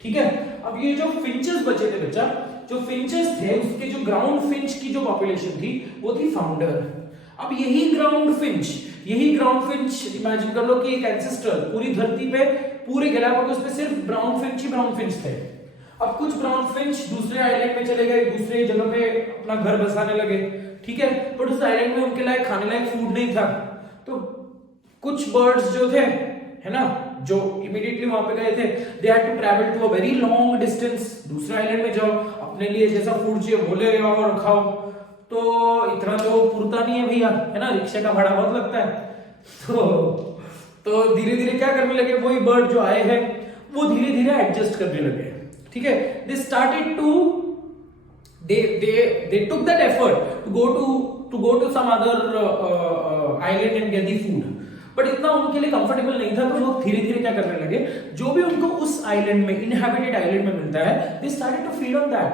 ठीक है। अब ये जो फिंचेस बचे थे बच्चा, जो फिंचेस थे उसके जो ग्राउंड फिंच की जो पॉपुलेशन थी वो थी फाउंडर। अब यही ग्राउंड फिंच इमेजिन कर लो कि एक एंसेस्टर पूरी धरती पे, पूरे गैलापागोस पे सिर्फ ब्राउन फिंच थे। अब कुछ ब्राउन फिंच दूसरे आइलैंड में चले गए, दूसरे जगह पे अपना घर बसाने लगे, ठीक है। बट उस आइलैंड में उनके लायक खाने लायक फूड नहीं था, तो कुछ बर्ड्स जो थे, है ना, जो इमीडिएटली वहां पे गए थे, they had to travel to a very long distance, दूसरे आइलैंड में जाओ, अपने लिए जैसा फूड चाहिए वो ले आओ और खाओ। तो इतना तो पुरता नहीं है भैया, है ना, रिक्शे का भाड़ा बहुत लगता है। तो धीरे धीरे क्या करने लगे, वही बर्ड जो आए हैं वो धीरे धीरे एडजस्ट करने लगे, ठीक है। They started to they took that effort to go to some other island and get the food, but इतना उनके लिए कंफर्टेबल नहीं था। तो वो धीरे धीरे क्या करने लगे, जो भी उनको उस आइलैंड में, इनहैबिटेड आइलैंड में मिलता है, they started to feed on that,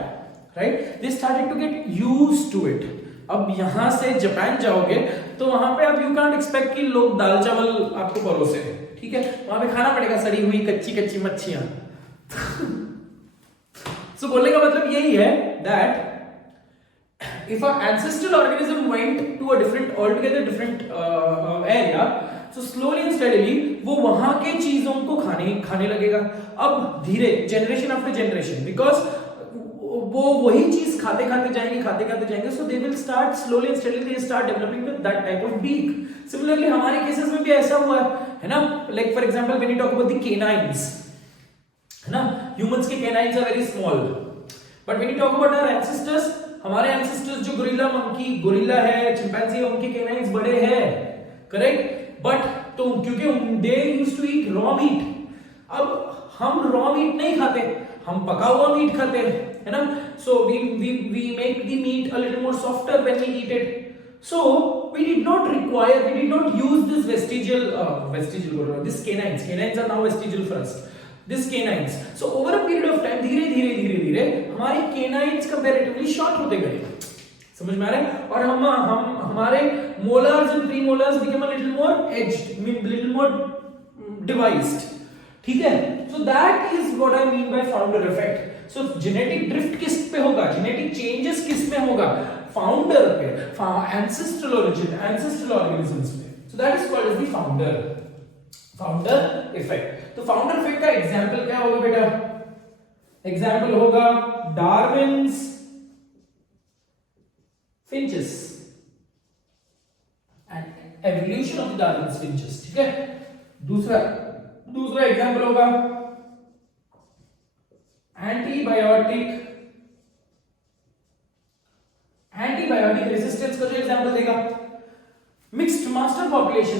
right? They started to get used to it. अब यहां से जापान जाओगे तो वहां पे आप यू कांट एक्सपेक्ट कि लोग दाल चावल आपको परोसे, ठीक है। वहां पे खाना पड़ेगा सड़ी हुई कच्ची मच्छियां। सो बोलने का मतलब यही है that if an ancestral organism went to a altogether different area, so slowly and steadily वो वहां के चीजों को खाने लगेगा। अब धीरे जनरेशन आफ्टर जनरेशन, बिकॉज वो वही चीज खाते जाएंगे, so they will start slowly and steadily they start developing that type of beak. Similarly हमारे केसेस में भी ऐसा हुआ है ना, like for example when you talk about the canines, है ना, humans के canines are very small, but when you talk about our ancestors, हमारे एंसेस्टर्स जो गोरिल्ला है, चिंपैंजी, उनके कैनाइन्स बड़े हैं, करेक्ट। बट तो क्योंकि they used to eat raw meat, अब हम रॉ मीट नहीं खाते, हम पका हुआ मीट खाते हैं, है ना, so we make the meat a little more softer when we eat it. So we did not use this this canines are now vestigial for us, this canines. So over a period of time धीरे हमारे canines comparatively short होते गए, समझ में आ रहा है, और हम हमारे molars and premolars became a little more edged, little more devised, ठीक है. So that is what I mean by founder effect. So genetic drift किस पे होगा, genetic changes किस में होगा, फाउंडर पे, ancestral organisms पे. So that is called as the founder effect. तो founder effect का एग्जांपल क्या होगा बेटा, एग्जांपल होगा Darwin's finches and evolution of the Darwin's finches, ठीक है. दूसरा एग्जांपल होगा एंटीबायोटिक रेजिस्टेंस का जो एग्जांपल देगा. मिक्स्ड मास्टर पॉपुलेशन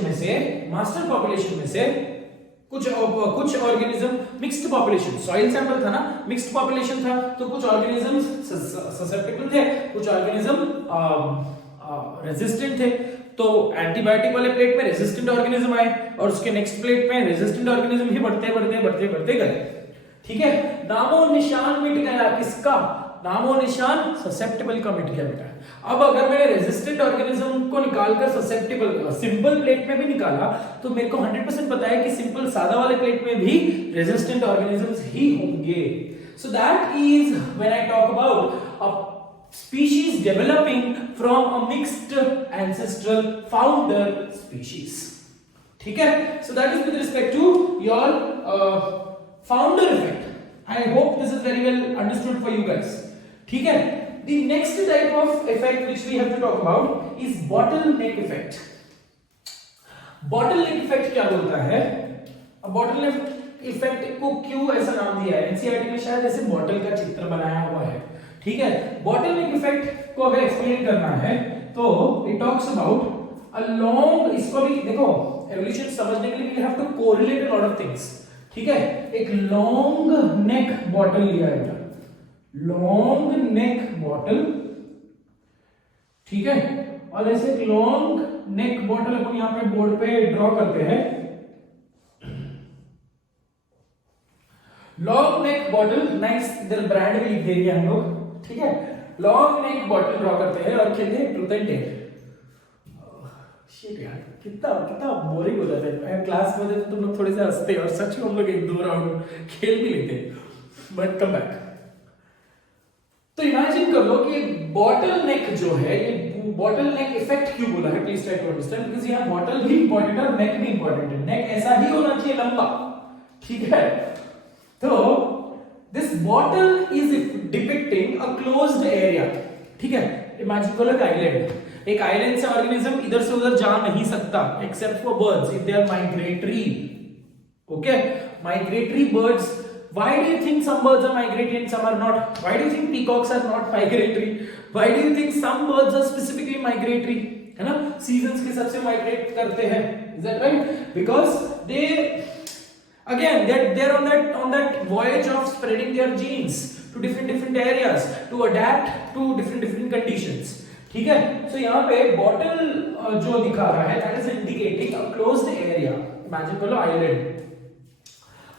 में से कुछ organism, mixed population, soil sample था ना, मिक्स्ड पॉपुलेशन था, तो कुछ ऑर्गेनिजम्स ससेप्टेबल थे, कुछ ऑर्गेनिज्म रेजिस्टेंट थे. तो एंटीबायोटिक वाले प्लेट में रेजिस्टेंट ऑर्गेनिज्म आए और उसके नेक्स्ट प्लेट में रेजिस्टेंट ऑर्गेनिज्म ही बढ़ते गए, ठीक है. नामो निशान मिट गया किसका, नामो निशान ससेप्टेबल का मिट गया बेटा. अब अगर मैंने रेजिस्टेंट ऑर्गेनिज्म को निकालकर ससेप्टेबल सिंपल प्लेट में भी निकाला तो मेरे को 100% पता है कि सिंपल सादा वाले प्लेट में भी रेजिस्टेंट ऑर्गेनिजम्स ही होंगे. सो that is when I talk about a species developing from a mixed ancestral founder species, ठीक है. So that is with respect to your founder effect. I hope this is very well understood for you guys, ठीक है. The next type of effect which we have to talk about is bottleneck effect. Bottleneck effect क्या बोलता है, bottleneck effect को क्यों ऐसा नाम दिया है, एनसीईआरटी में शायद ऐसे बॉटल का चित्र बनाया हुआ है, ठीक है. bottleneck effect को अगर एक्सप्लेन करना है तो it talks about a long, इसको भी देखो एवोल्यूशन समझने के लिए we have to correlate a lot of things, ठीक है. एक लॉन्ग नेक बॉटल लिया है, लॉन्ग नेक बॉटल, ठीक है, और ऐसे एक लॉन्ग नेक बॉटल अपन यहां पे बोर्ड पे ड्रॉ करते हैं. लॉन्ग नेक बॉटल, नाइस, इधर ब्रांड भी लिख देंगे हम लोग, ठीक है. लॉन्ग नेक बॉटल ड्रॉ करते हैं और खेलते हैं ट्रूथ एंड डेयर. शिट यार, कितना बोरिंग हो जाता है. क्लास में तो तुम लोग थोड़े से हंसते और सच में हम लोग 1-2 राउंड खेल भी लेते, बट कम बैक. तो इमेजिन कर लो कि बॉटल नेक जो है, ये बॉटल नेक इफेक्ट क्यों बोला है, please try to understand, because यहां बॉटल भी इंपॉर्टेंट है और नेक भी इंपॉर्टेंट है. नेक ऐसा ही होना चाहिए लंबा, ठीक है. तो this bottle is depicting a closed area, ठीक है. इमेजिन करो एक आइलैंड, एक आइलैंड से ऑर्गेनिज्म इधर से उधर जा नहीं सकता except for birds if they are migratory. Okay, migratory birds. Why do you think some birds are migratory and some are not? Why do you think peacocks are not migratory? Why do you think some birds are specifically migratory? है ना, seasons के हिसाब से migrate करते हैं. Is that right? Because they again they're on that voyage of spreading their genes to different areas to adapt to different conditions. ठीक है. So यहाँ पे bottle जो दिखा रहा है that is indicating a closed area. Imagine करो island.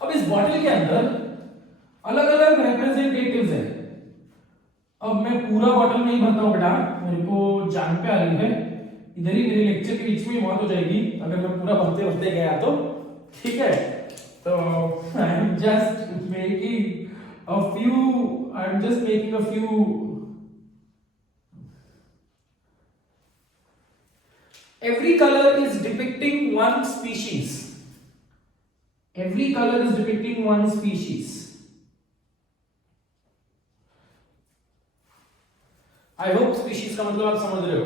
अब इस बॉटल के अंदर अलग अलग रिप्रेजेंटेटिव्स हैं. अब मैं पूरा बॉटल नहीं भरता हूं बेटा, मेरे को जान पे आ रही है, इधर ही मेरे लेक्चर के बीच में मौत हो जाएगी अगर मैं पूरा भरते गया तो, ठीक है. तो आई am just making a few every color is depicting one species. Every color is depicting one species. I hope species का मतलब आप समझ रहे हो.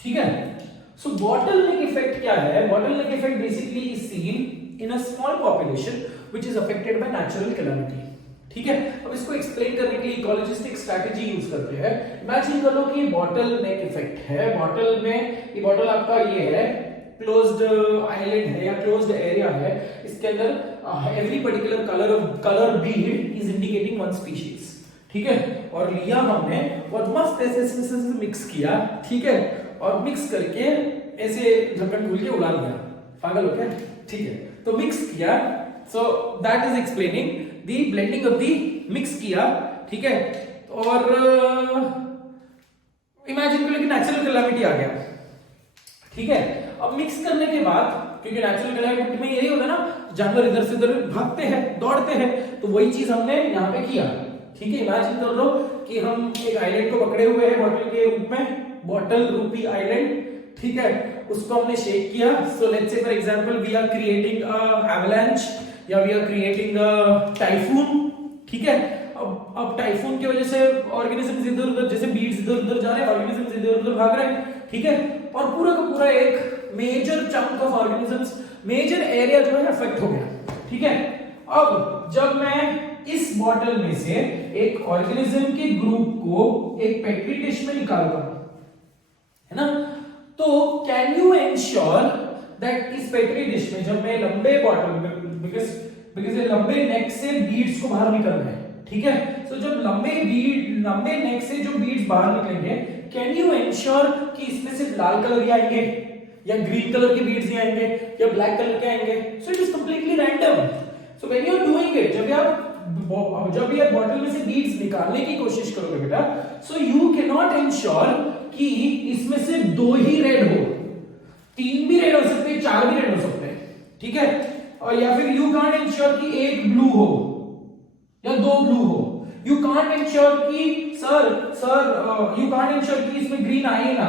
ठीक है. So bottleneck effect क्या है? Bottleneck effect basically is seen in a small population which is affected by natural calamity. ठीक है. अब इसको एक्सप्लेन करने के लिए इकोलॉजिस्ट एक स्ट्रैटेजी यूज करते हैं. इमेजिन कर लो कि बॉटल नेक इफेक्ट है, बॉटल में ये बॉटल आपका ये है, क्लोज्ड आइलैंड है या क्लोज्ड एरिया है, इसके अंदर every particular colour Beed is indicating one species, ठीक है। और लिया हमने और मस्त ऐसे मिक्स किया, ठीक है, और मिक्स करके ऐसे ढक्कन खोल के उड़ा दिया, पागल हो गया, ठीक है। तो मिक्स किया, सो that is explaining the blending of the mix किया, ठीक है। और इमेजिन करो कि नेचुरल कैलामिटी आ गया, ठीक है। अब मिक्स करने के बाद, क्योंकि नेचुरल कैलामिटी में यही होता है ना, जानवर इधर से उधर भागते हैं, दौड़ते हैं, तो वही चीज हमने यहाँ पे किया, ठीक है। इमेजिन कर लो कि हम एक आइलैंड को पकड़े हुए हैं बॉटल के रूप में, बॉटल रूपी आइलैंड, ठीक है, उसको हमने शेक किया। So let's say for example we are creating a avalanche या we are creating a typhoon, ठीक है। अब टाइफून की वजह से ऑर्गेनिजम्स इधर उधर, जैसे बीड्स इधर उधर जा रहे हैं, ऑर्गेनिजम्स इधर उधर भाग रहे हैं, ठीक है। और पूरा का पूरा एक major chunk of organisms, major area जो है अफेक्ट हो गया, ठीक है। अब जब मैं इस बॉटल में से एक ऑर्गेनिज्म के ग्रुप को एक पेट्री डिश में निकालता हूं, है ना, तो कैन यू एंश्योर दैट इस पेट्री डिश में जब मैं लंबे बॉटल में, बिकॉज ये लंबे नेक से बीड्स को बाहर निकलना है, ठीक है। सो जब लंबे नेक से जो बीड्स बाहर निकलेंगे, कैन यू एंश्योर कि इसमें सिर्फ लाल कलर के आएंगे या ग्रीन कलर के बीड्स ही आएंगे या ब्लैक कलर के आएंगे? So it is completely random. So when you are doing it, जब ये बॉटल में से बीड्स निकालने की कोशिश करोगे बेटा, so you can not ensure कि इसमें से 2 ही रेड हो, 3 भी रेड हो सकते हैं, 4 भी रेड हो सकते हैं, ठीक है। और या फिर यू कांट एंश्योर कि 1 ब्लू हो या 2 ब्लू हो। यू कांट एंश्योर कि यू कांट एंश्योर कि इसमें ग्रीन आए ना।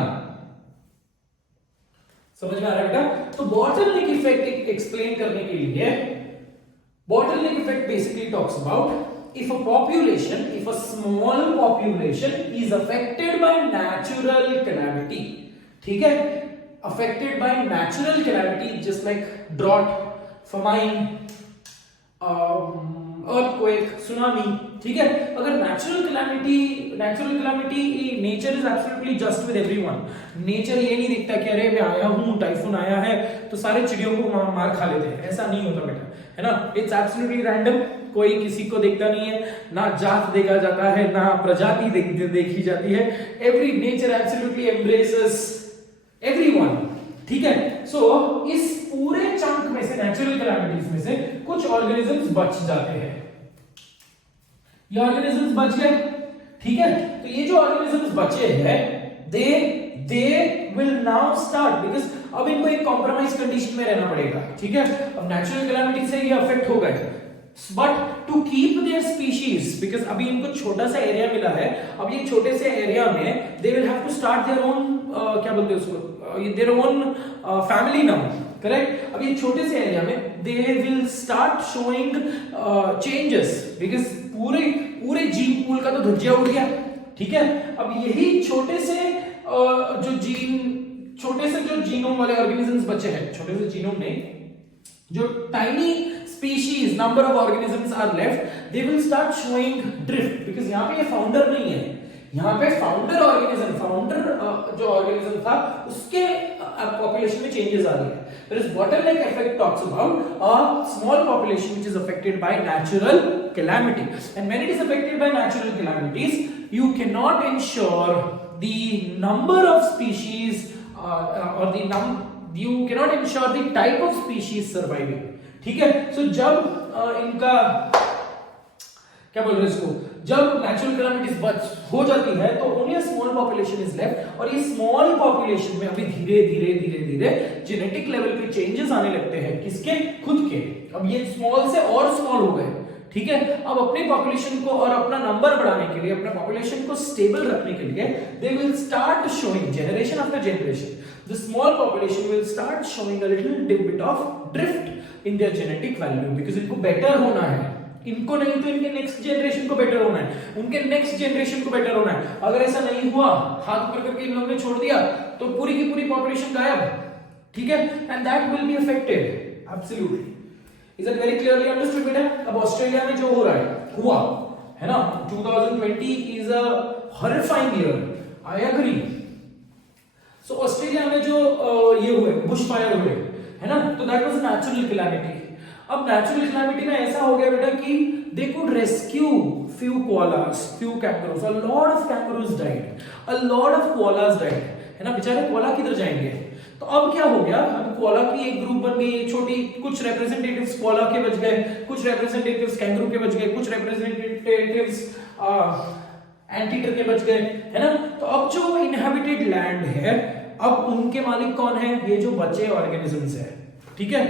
समझ में आ रहा है बेटा? तो बॉटलनेक इफेक्ट एक्सप्लेन करने के लिए, bottleneck effect basically talks about if a small population is affected by natural calamity, ठीक है, affected by natural calamity just like drought, famine, earthquake, tsunami, ठीक है। अगर natural calamity nature is absolutely just with everyone. Nature ये नहीं दिखता कि अरे मैं आया हूं, टाइफून आया है तो सारे चिड़ियों को मार खा लेते हैं, ऐसा नहीं होता बेटा, है ना। इट्स एब्सोल्युटली रैंडम, कोई किसी को देखता नहीं है, ना जात देखा जाता है, ना प्रजाति देखी जाती है। Every nature absolutely embraces everyone, ठीक है। सो इस पूरे चंक में से, नेचुरल कैलामिटीज में से कुछ ऑर्गेनिजम्स बच जाते हैं, ये ऑर्गेनिजम्स बच गए, ठीक है। तो ये जो ऑर्गेनिजम्स बचे हैं, they will now start, because अब इनको एक कॉम्प्रोमाइज कंडीशन में रहना पड़ेगा, ठीक है। अब नेचुरल कैलामिटी से ये अफेक्ट हो गए, but to keep their species, because अभी इनको छोटा सा एरिया मिला है, अब ये छोटे से एरिया में they will have to start their own, क्या बोलते हैं उसको, their own family now, correct. अब ये छोटे से एरिया में they will start showing changes, because पूरे जीन पूल का तो धज्जिया उड़ गया, ठीक है। अब यही छोटे से जो जीनोम वाले ऑर्गेनिजम्स बचे हैं, छोटे से जीनोम नहीं, जो tiny species, number of organisms are left, they will start showing drift, because यहाँ पे ये फाउंडर नहीं है, यहाँ पे फाउंडर जो ऑर्गेनिज्म था उसके पॉपुलेशन में चेंजेस आ रही है। Whereas bottleneck effect talks about a small population which is affected by natural calamity, and when it is affected by natural calamities, you cannot ensure the number of species you cannot ensure the type of species surviving, ठीक है। So जब इनका क्या बोल रहे हैं इसको, जब नेचुरल कैलामिटीज हो जाती है तो only small population is left, और ये स्मॉल पॉपुलेशन में अभी धीरे धीरे जेनेटिक लेवल पे चेंजेस आने लगते हैं, किसके, खुद के। अब ये स्मॉल से और स्मॉल हो गए, ठीक है। अब अपनी पॉपुलेशन को और अपना नंबर बढ़ाने के लिए, अपना पॉपुलेशन को स्टेबल रखने के लिए, they will start showing generation after generation, the small population will start showing a little bit of drift in their genetic value, because इनको बेटर होना है, इनको नहीं तो इनके नेक्स्ट जनरेशन को बेटर होना है, उनके नेक्स्ट जनरेशन को बेटर होना है। अगर ऐसा नहीं हुआ, हाथ ऊपर करके इन लोगों ने छोड़ दिया, तो पूरी की पूरी पॉपुलेशन गायब, ठीक है, and that will be affected absolutely. Is it very clearly understood बेटा? अब ऑस्ट्रेलिया में जो हो रहा है ना, 2020 is a horrifying year, I agree. So Australia में जो ये हुए बुश फायर हुए, है ना, तो दैट वाज नेचुरल कैलामिटी। अब नेचुरल कैलामिटी में ऐसा हो गया बेटा कि they could rescue few koalas, few kangaroos, a lot of kangaroos died, a lot of koalas died, है ना, बेचारे कोला किधर जाएंगे। तो अब क्या हो गया, अब कोला की एक ग्रुप बन गई छोटी, कुछ रिप्रेजेंटेटिव्स कोला के बच गए, कुछ रिप्रेजेंटेटिव्स कैंगरू के बच गए, कुछ रिप्रेजेंटेटिव्स एंटीटर के बच गए, है ना। तो अब जो इनहैबिटेड लैंड है, अब उनके मालिक कौन है, ये जो बचे ऑर्गेनिजम्स है, ठीक है।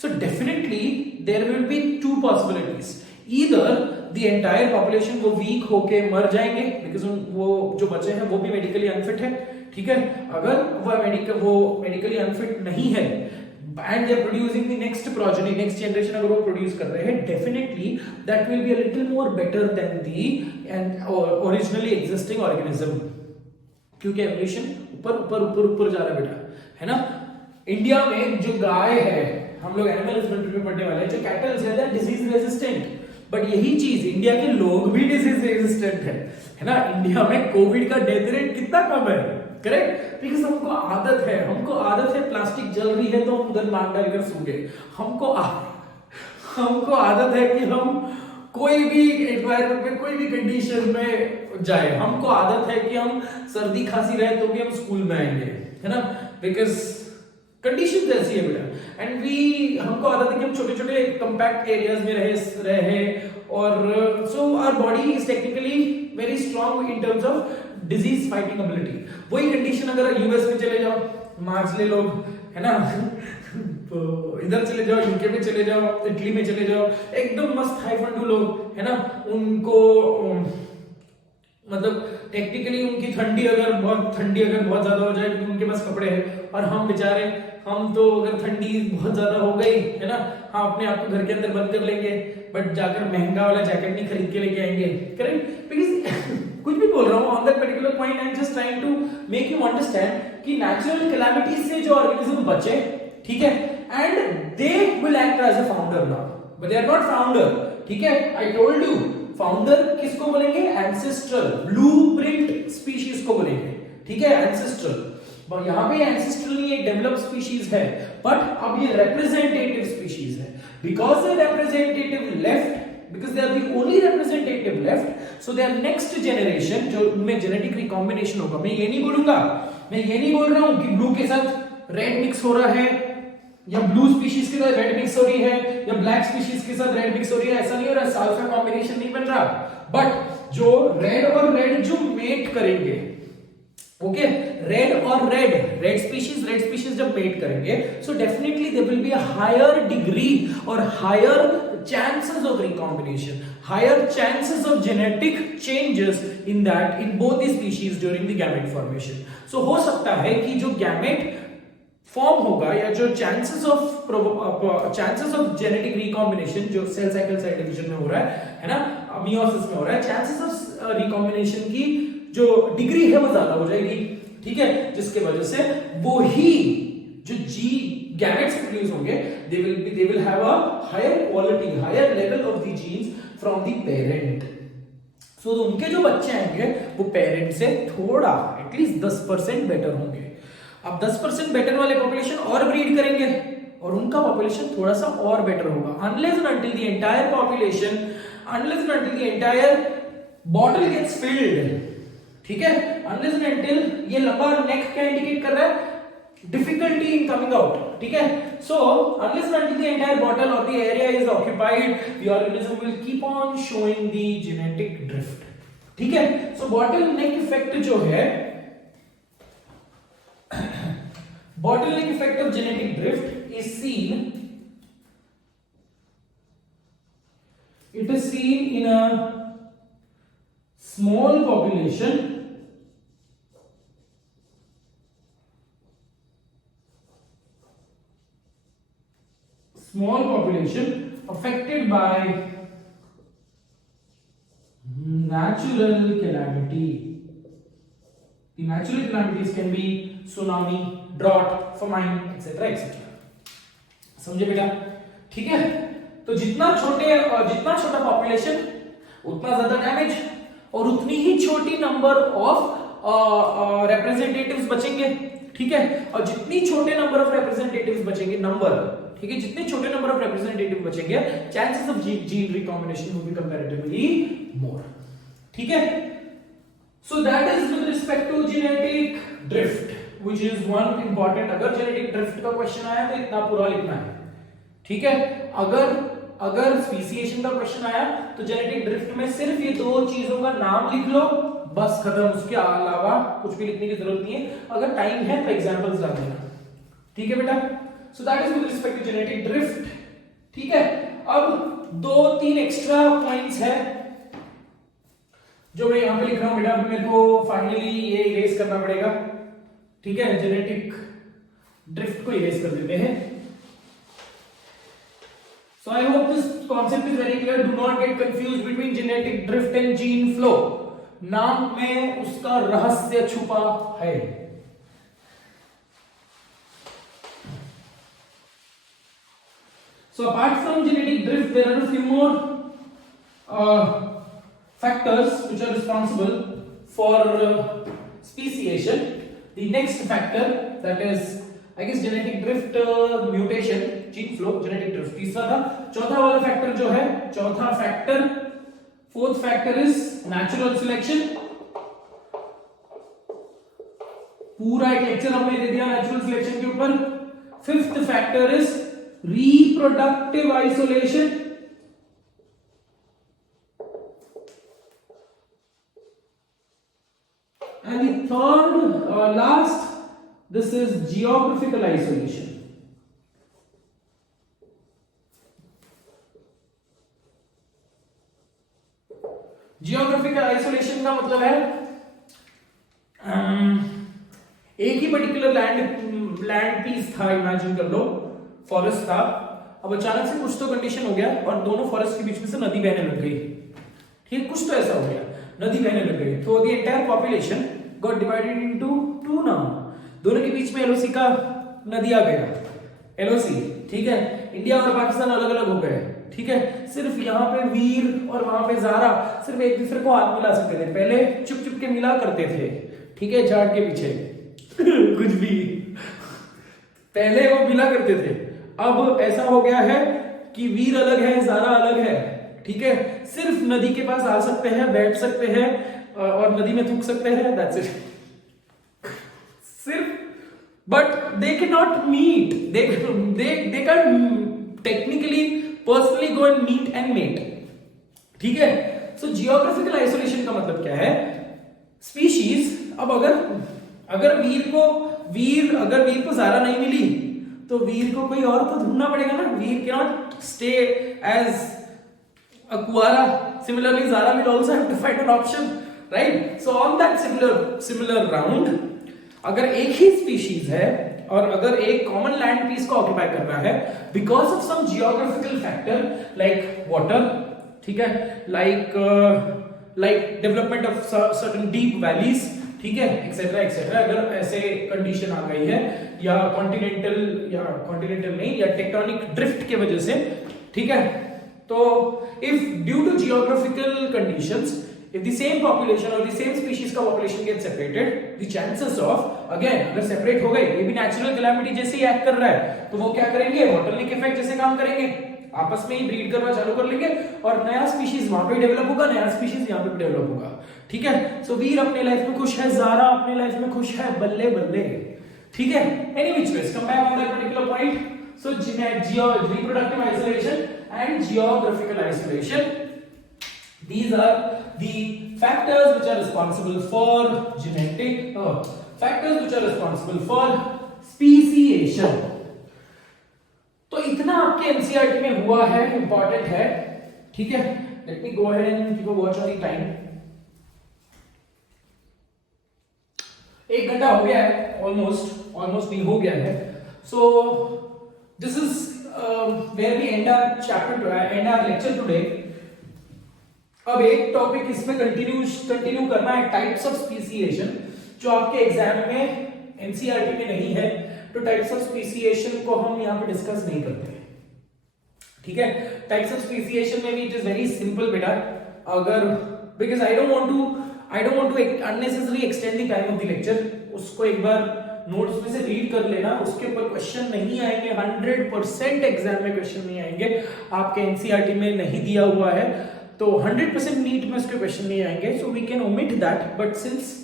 So definitely there will be two possibilities, either the entire population वो वीक होके मर जाएंगे बिकॉज वो जो बचे हैं वो भी मेडिकली अनफिट है, ठीक है। अगर वो मेडिकली अनफिट नहीं है and they are producing the next progeny, next generation अगर वो प्रोड्यूस कर रहे हैं, definitely that will be a little more better than the originally existing organism, क्योंकि एवोल्यूशन ऊपर ऊपर ऊपर ऊपर जा रहा है बेटा, है ना। इंडिया में जो गाय है, हम लोग एनिमल हस्बेंड्री में पढ़ने वाले हैं, जो कैटल्स है डिजीज रेजिस्टेंट, बट यही चीज इंडिया के लोग भी डिजीज रेजिस्टेंट है ना। इंडिया में कोविड का डेथ रेट कितना कम है, करेक्ट, बिकॉज हमको आदत है प्लास्टिक जल रही है तो हम उधर नाक डालकर सो गए। हमको आदत है कि हम कोई भी एनवायरमेंट में कोई भी कंडीशन में जाए, हमको आदत है कि हम सर्दी खांसी रहे तो भी हम स्कूल में आएंगे, है ना, बिकॉज कंडीशन ऐसी है बेटा। एंड हमको आदत है कि हम छोटे छोटे कंपैक्ट एरियाज में रहे और so our body is technically very strong in terms of disease fighting ability. वही कंडीशन अगर यूएस में चले जाओ, मार्चले लोग, है ना, इधर चले जाओ, यूके में चले जाओ, इटली में चले जाओ, एकदम मस्त हाई फंडू लोग, है ना, उनको मतलब टेक्निकली उनकी ठंडी अगर बहुत ज्यादा हो जाए तो उनके पास कपड़े हैं, और हम बेचारे, हम तो अगर ठंडी बहुत ज्यादा हो गई, है ना, हम अपने आप को घर के अंदर बंद कर लेंगे, बट जाकर महंगा वाला जैकेट नहीं खरीद के लेके आएंगे, करेक्ट। बिकॉज कुछ भी बोल रहा हूँ on that particular point, I am just trying to make you understand कि नेचुरल कैलामिटीज से जो ऑर्गेनिज्म बचे, ठीक है, and they will act as a founder now, but they are not founder, ठीक है। आई टोल्ड यू फाउंडर किसको बोलेंगे, एंसेस्ट्रल ब्लूप्रिंट स्पीशीज को बोलेंगे, ठीक है, एंसेस्ट्रल। यहाँ पे एंसेस्ट्रल नहीं, एक डेवलप स्पीशीज है, बट अब ये रिप्रेजेंटेटिव स्पीशीज है, because they representative left, because they are the only representative left, so their next generation जो उनमें जेनेटिक रिकॉम्बिनेशन होगा। मैं ये नहीं बोल रहा हूँ कि ब्लू के साथ रेड मिक्स हो रहा है, या ब्लू स्पीशीज के साथ रेड मिक्स हो रही है, या ब्लैक स्पीशीज के साथ रेड मिक्स हो रही है, ऐसा नहीं हो रहा, सल्फा कॉम्बिनेशन नहीं बन रहा, बट जो रेड और रेड जो मेट करेंगे, ओके, रेड और रेड स्पीशीज जब मेट करेंगे, so definitely there will be a higher degree और higher chances of recombination, higher chances of genetic changes in both the species during the gamete formation. So हो सकता है कि जो gamete form होगा, या जो chances of genetic recombination जो सेल साइकिल साइड डिवीजन में हो रहा है ना, मियोसिस में हो रहा है, chances of recombination की जो डिग्री है वो ज्यादा हो जाएगी, ठीक है, जिसके वजह से वो ही जो gametes produce होंगे, they will have a higher quality, higher level of the genes from the parent. So उनके जो बच्चे आएंगे वो पेरेंट से थोड़ा एटलीस्ट 10% बेटर होंगे। अब 10% बेटर वाले पॉपुलेशन और ब्रीड करेंगे और उनका पॉपुलेशन थोड़ा सा और बेटर होगा, unless and until the entire population, unless and until the entire bottle gets filled, ठीक है, unless and until ये लंबा नेक क्या इंडिकेट कर रहा है, difficulty in coming out, ठीक है। So unless and until the entire bottle or the area is occupied, the organism will keep on showing the genetic drift, ठीक है। So bottleneck effect जो है, bottleneck effect of genetic drift is seen, it is seen in a small population affected by natural calamity. The natural calamities can be tsunami, drought, famine, etc. etc. समझे बेटा, ठीक है। तो जितना छोटा population उतना ज्यादा डैमेज, और उतनी ही छोटी नंबर ऑफ रिप्रेजेंटेटिव्स बचेंगे, ठीक है। और जितनी छोटे नंबर ऑफ रिप्रेजेंटेटिव्स बचेंगे, नंबर, ठीक है, जितने छोटे नंबर ऑफ रिप्रेजेंटेटिव बचेंगे, chances of gene recombination will be comparatively more, ठीक है। So that is with respect to genetic drift, which is one important. अगर जेनेटिक ड्रिफ्ट का क्वेश्चन आया तो इतना पूरा लिखना है, ठीक है। अगर स्पीसीएशन का क्वेश्चन आया तो जेनेटिक ड्रिफ्ट में सिर्फ ये दो चीजों का नाम लिख लो, बस खत्म, उसके अलावा कुछ भी लिखने की जरूरत नहीं है। अगर टाइम है तो एग्जांपल्स डाल देना, ठीक है बेटा। So that is with respect to genetic drift, ठीक है। अब 2-3 एक्स्ट्रा पॉइंट्स है जो मैं यहां पे लिख रहा हूं बेटा, मेरे को फाइनली ये इरेज करना पड़ेगा, ठीक है। जेनेटिक ड्रिफ्ट को इरेज कर देते हैं। So I hope this concept is very clear. Do not get confused between genetic drift and gene flow. नाम में उसका रहस्य छुपा है। So apart from genetic drift, there are a few more factors which are responsible for speciation. The next factor, that is I guess genetic drift, mutation, gene flow, genetic drift तीसरा था। चौथा वाला फैक्टर जो है, चौथा factor, fourth factor is natural selection. पूरा एक lecture हमने दे दिया नेचुरल सिलेक्शन के ऊपर। Fifth factor is reproductive isolation. And the third last, this is geographical isolation. Geographical isolation का मतलब है एक ही पर्टिकुलर लैंड पीस था, इमेजिन कर लो, फॉरेस्ट था। अब अचानक से कुछ तो कंडीशन हो गया और दोनों फॉरेस्ट के बीच में से नदी बहने लग गई, ठीक, कुछ तो ऐसा हो गया, नदी बहने लग गई। तो the entire population got divided into two now. दोनों के बीच में एलओसी का नदी आ गया, एलओसी, ठीक है। इंडिया और पाकिस्तान अलग अलग हो गए, ठीक है। सिर्फ यहाँ पे वीर और वहां पे ज़ारा सिर्फ एक दूसरे को हाथ मिला सकते थे, पहले चुप चुप के मिला करते थे, ठीक है, झाड़ के पीछे कुछ भी पहले वो मिला करते थे। अब ऐसा हो गया है कि वीर अलग है, ज़ारा अलग है, ठीक है। सिर्फ नदी के पास आ सकते हैं, बैठ सकते हैं और नदी में थूक सकते हैं, दैट्स इट, सिर्फ। But they can not meet, they can technically personally go and meet and mate, ठीक है। सो जियोग्राफिकल आइसोलेशन का मतलब क्या है? स्पीशीज, अब अगर वीर को ज़ारा नहीं मिली तो वीर को कोई और तो ढूंढना पड़ेगा ना। Veer can not stay as a कुआरा, similarly Zara will also have to find an option, right? So on that similar round, अगर एक ही स्पीशीज है और अगर एक कॉमन लैंड पीस को ऑक्यूपाई कर रहा है because of some geographical factor like water, ठीक है, like development of certain deep valleys, ठीक है, एक्सेट्रा एक्सेट्रा, अगर ऐसे कंडीशन आ गई है या कॉन्टिनेंटल नहीं या टेक्टोनिक ड्रिफ्ट की वजह से, ठीक है, तो if due to geographical conditions, if the same population or the same species का population gets separated, the chances of, again, अगर separate हो गए, ये भी natural calamity जैसे ही act कर रहा है, तो वो क्या करेंगे, Waterlink effect जैसे काम करेंगे, आपस में ही ब्रीड करना चालू कर लेंगे और नया स्पीशीज वहां पे डेवलप होगा, नया स्पीशीज यहाँ पे डेवलप होगा, ठीक है। सो वीर अपने लाइफ में खुश है, ज़ारा अपने लाइफ में खुश है, बल्ले बल्ले, ठीक है। Any which ways, come back on that particular point. So reproductive isolation and geographical isolation, these are the factors which are responsible for factors which are responsible for speciation. तो इतना आपके एनसीईआरटी में हुआ है, इंपॉर्टेंट है, ठीक है। Let me go ahead and keep a watch on the time. 1 घंटा हो गया है, ऑलमोस्ट नहीं हो गया है। So this is where we end our chapter, and our lecture today. अब एक टॉपिक इसमें कंटिन्यू करना है, टाइप्स ऑफ स्पीसीएशन, जो आपके एग्जाम में एनसीईआरटी में नहीं है, तो टाइप्स ऑफ स्पीसीएशन को हम यहाँ पे डिस्कस नहीं करते हैं, ठीक है। टाइप्स ऑफ स्पीसीएशन में भी इट इज वेरी सिंपल बेटा, अगर because I don't want to unnecessary extend the time of the lecture, उसको एक बार नोट्स में से रीड कर लेना, उसके ऊपर क्वेश्चन नहीं आएंगे, 100% एग्जाम में क्वेश्चन नहीं आएंगे, आपके एनसीईआरटी में नहीं दिया हुआ है तो 100% नीट में उसके क्वेश्चन नहीं आएंगे, so we can omit that, but since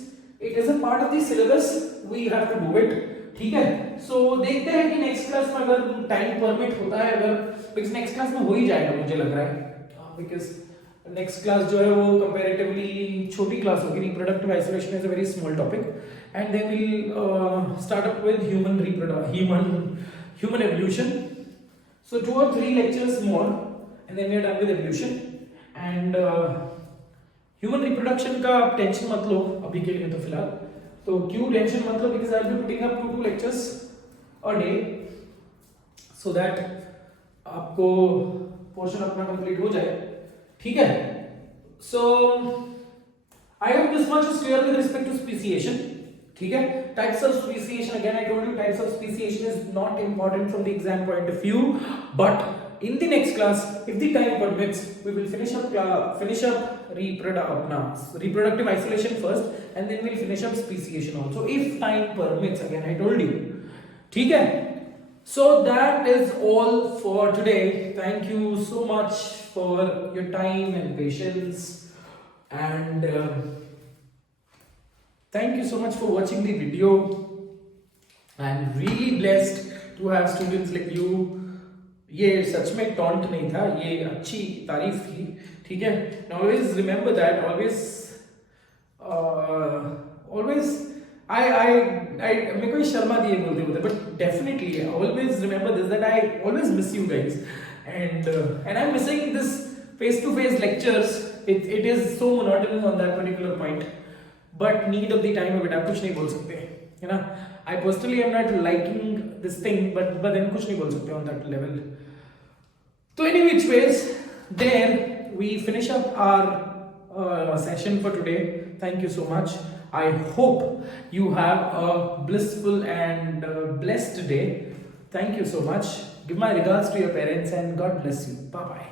it is a part of the syllabus we have to do it, ठीक है। सो देखते हैं कि नेक्स्ट क्लास में अगर टाइम परमिट होता है, अगर बिकॉज नेक्स्ट क्लास में हो ही जाएगा मुझे लग रहा है, बिकॉज नेक्स्ट क्लास जो है वो कंपैरेटिवली छोटी क्लास होगी, reproductive isolation is a very small topic and then we'll start up with human evolution, so 2 or 3 lectures more and then we are done with evolution and human reproduction का आप tension मत लो अभी के लिए, तो फिलहाल तो क्यों टेंशन मत लो, because I will be putting up 2 lectures a day so that आपको पोर्शन अपना कंप्लीट हो जाए, ठीक है। So I hope this much is clear with respect to speciation, ठीक है। Types of speciation, again I told you types of speciation is not important from the exam point of view, but in the next class if the time permits we will finish up reproductive isolation first and then we'll finish up speciation also if time permits, again I told you, ठीक है। So that is all for today. Thank you so much for your time and patience and thank you so much for watching the video. I'm really blessed to have students like you. ये सच में taunt नहीं था, ये अच्छी तारीफ थी, ठीक है। Always remember that, always I मेरे को शर्मा दिए बोलते but definitely always remember this that I always miss you guys and I am missing this face to face lectures, it is so monotonous on that particular point, but need of the time बेटा कुछ नहीं बोल सकते, है ना। I personally am not liking this thing, but then कुछ नहीं बोल सकते on that level. So any which ways, there we finish up our session for today. Thank you so much. I hope you have a blissful and blessed day. Thank you so much. Give my regards to your parents and God bless you. Bye bye.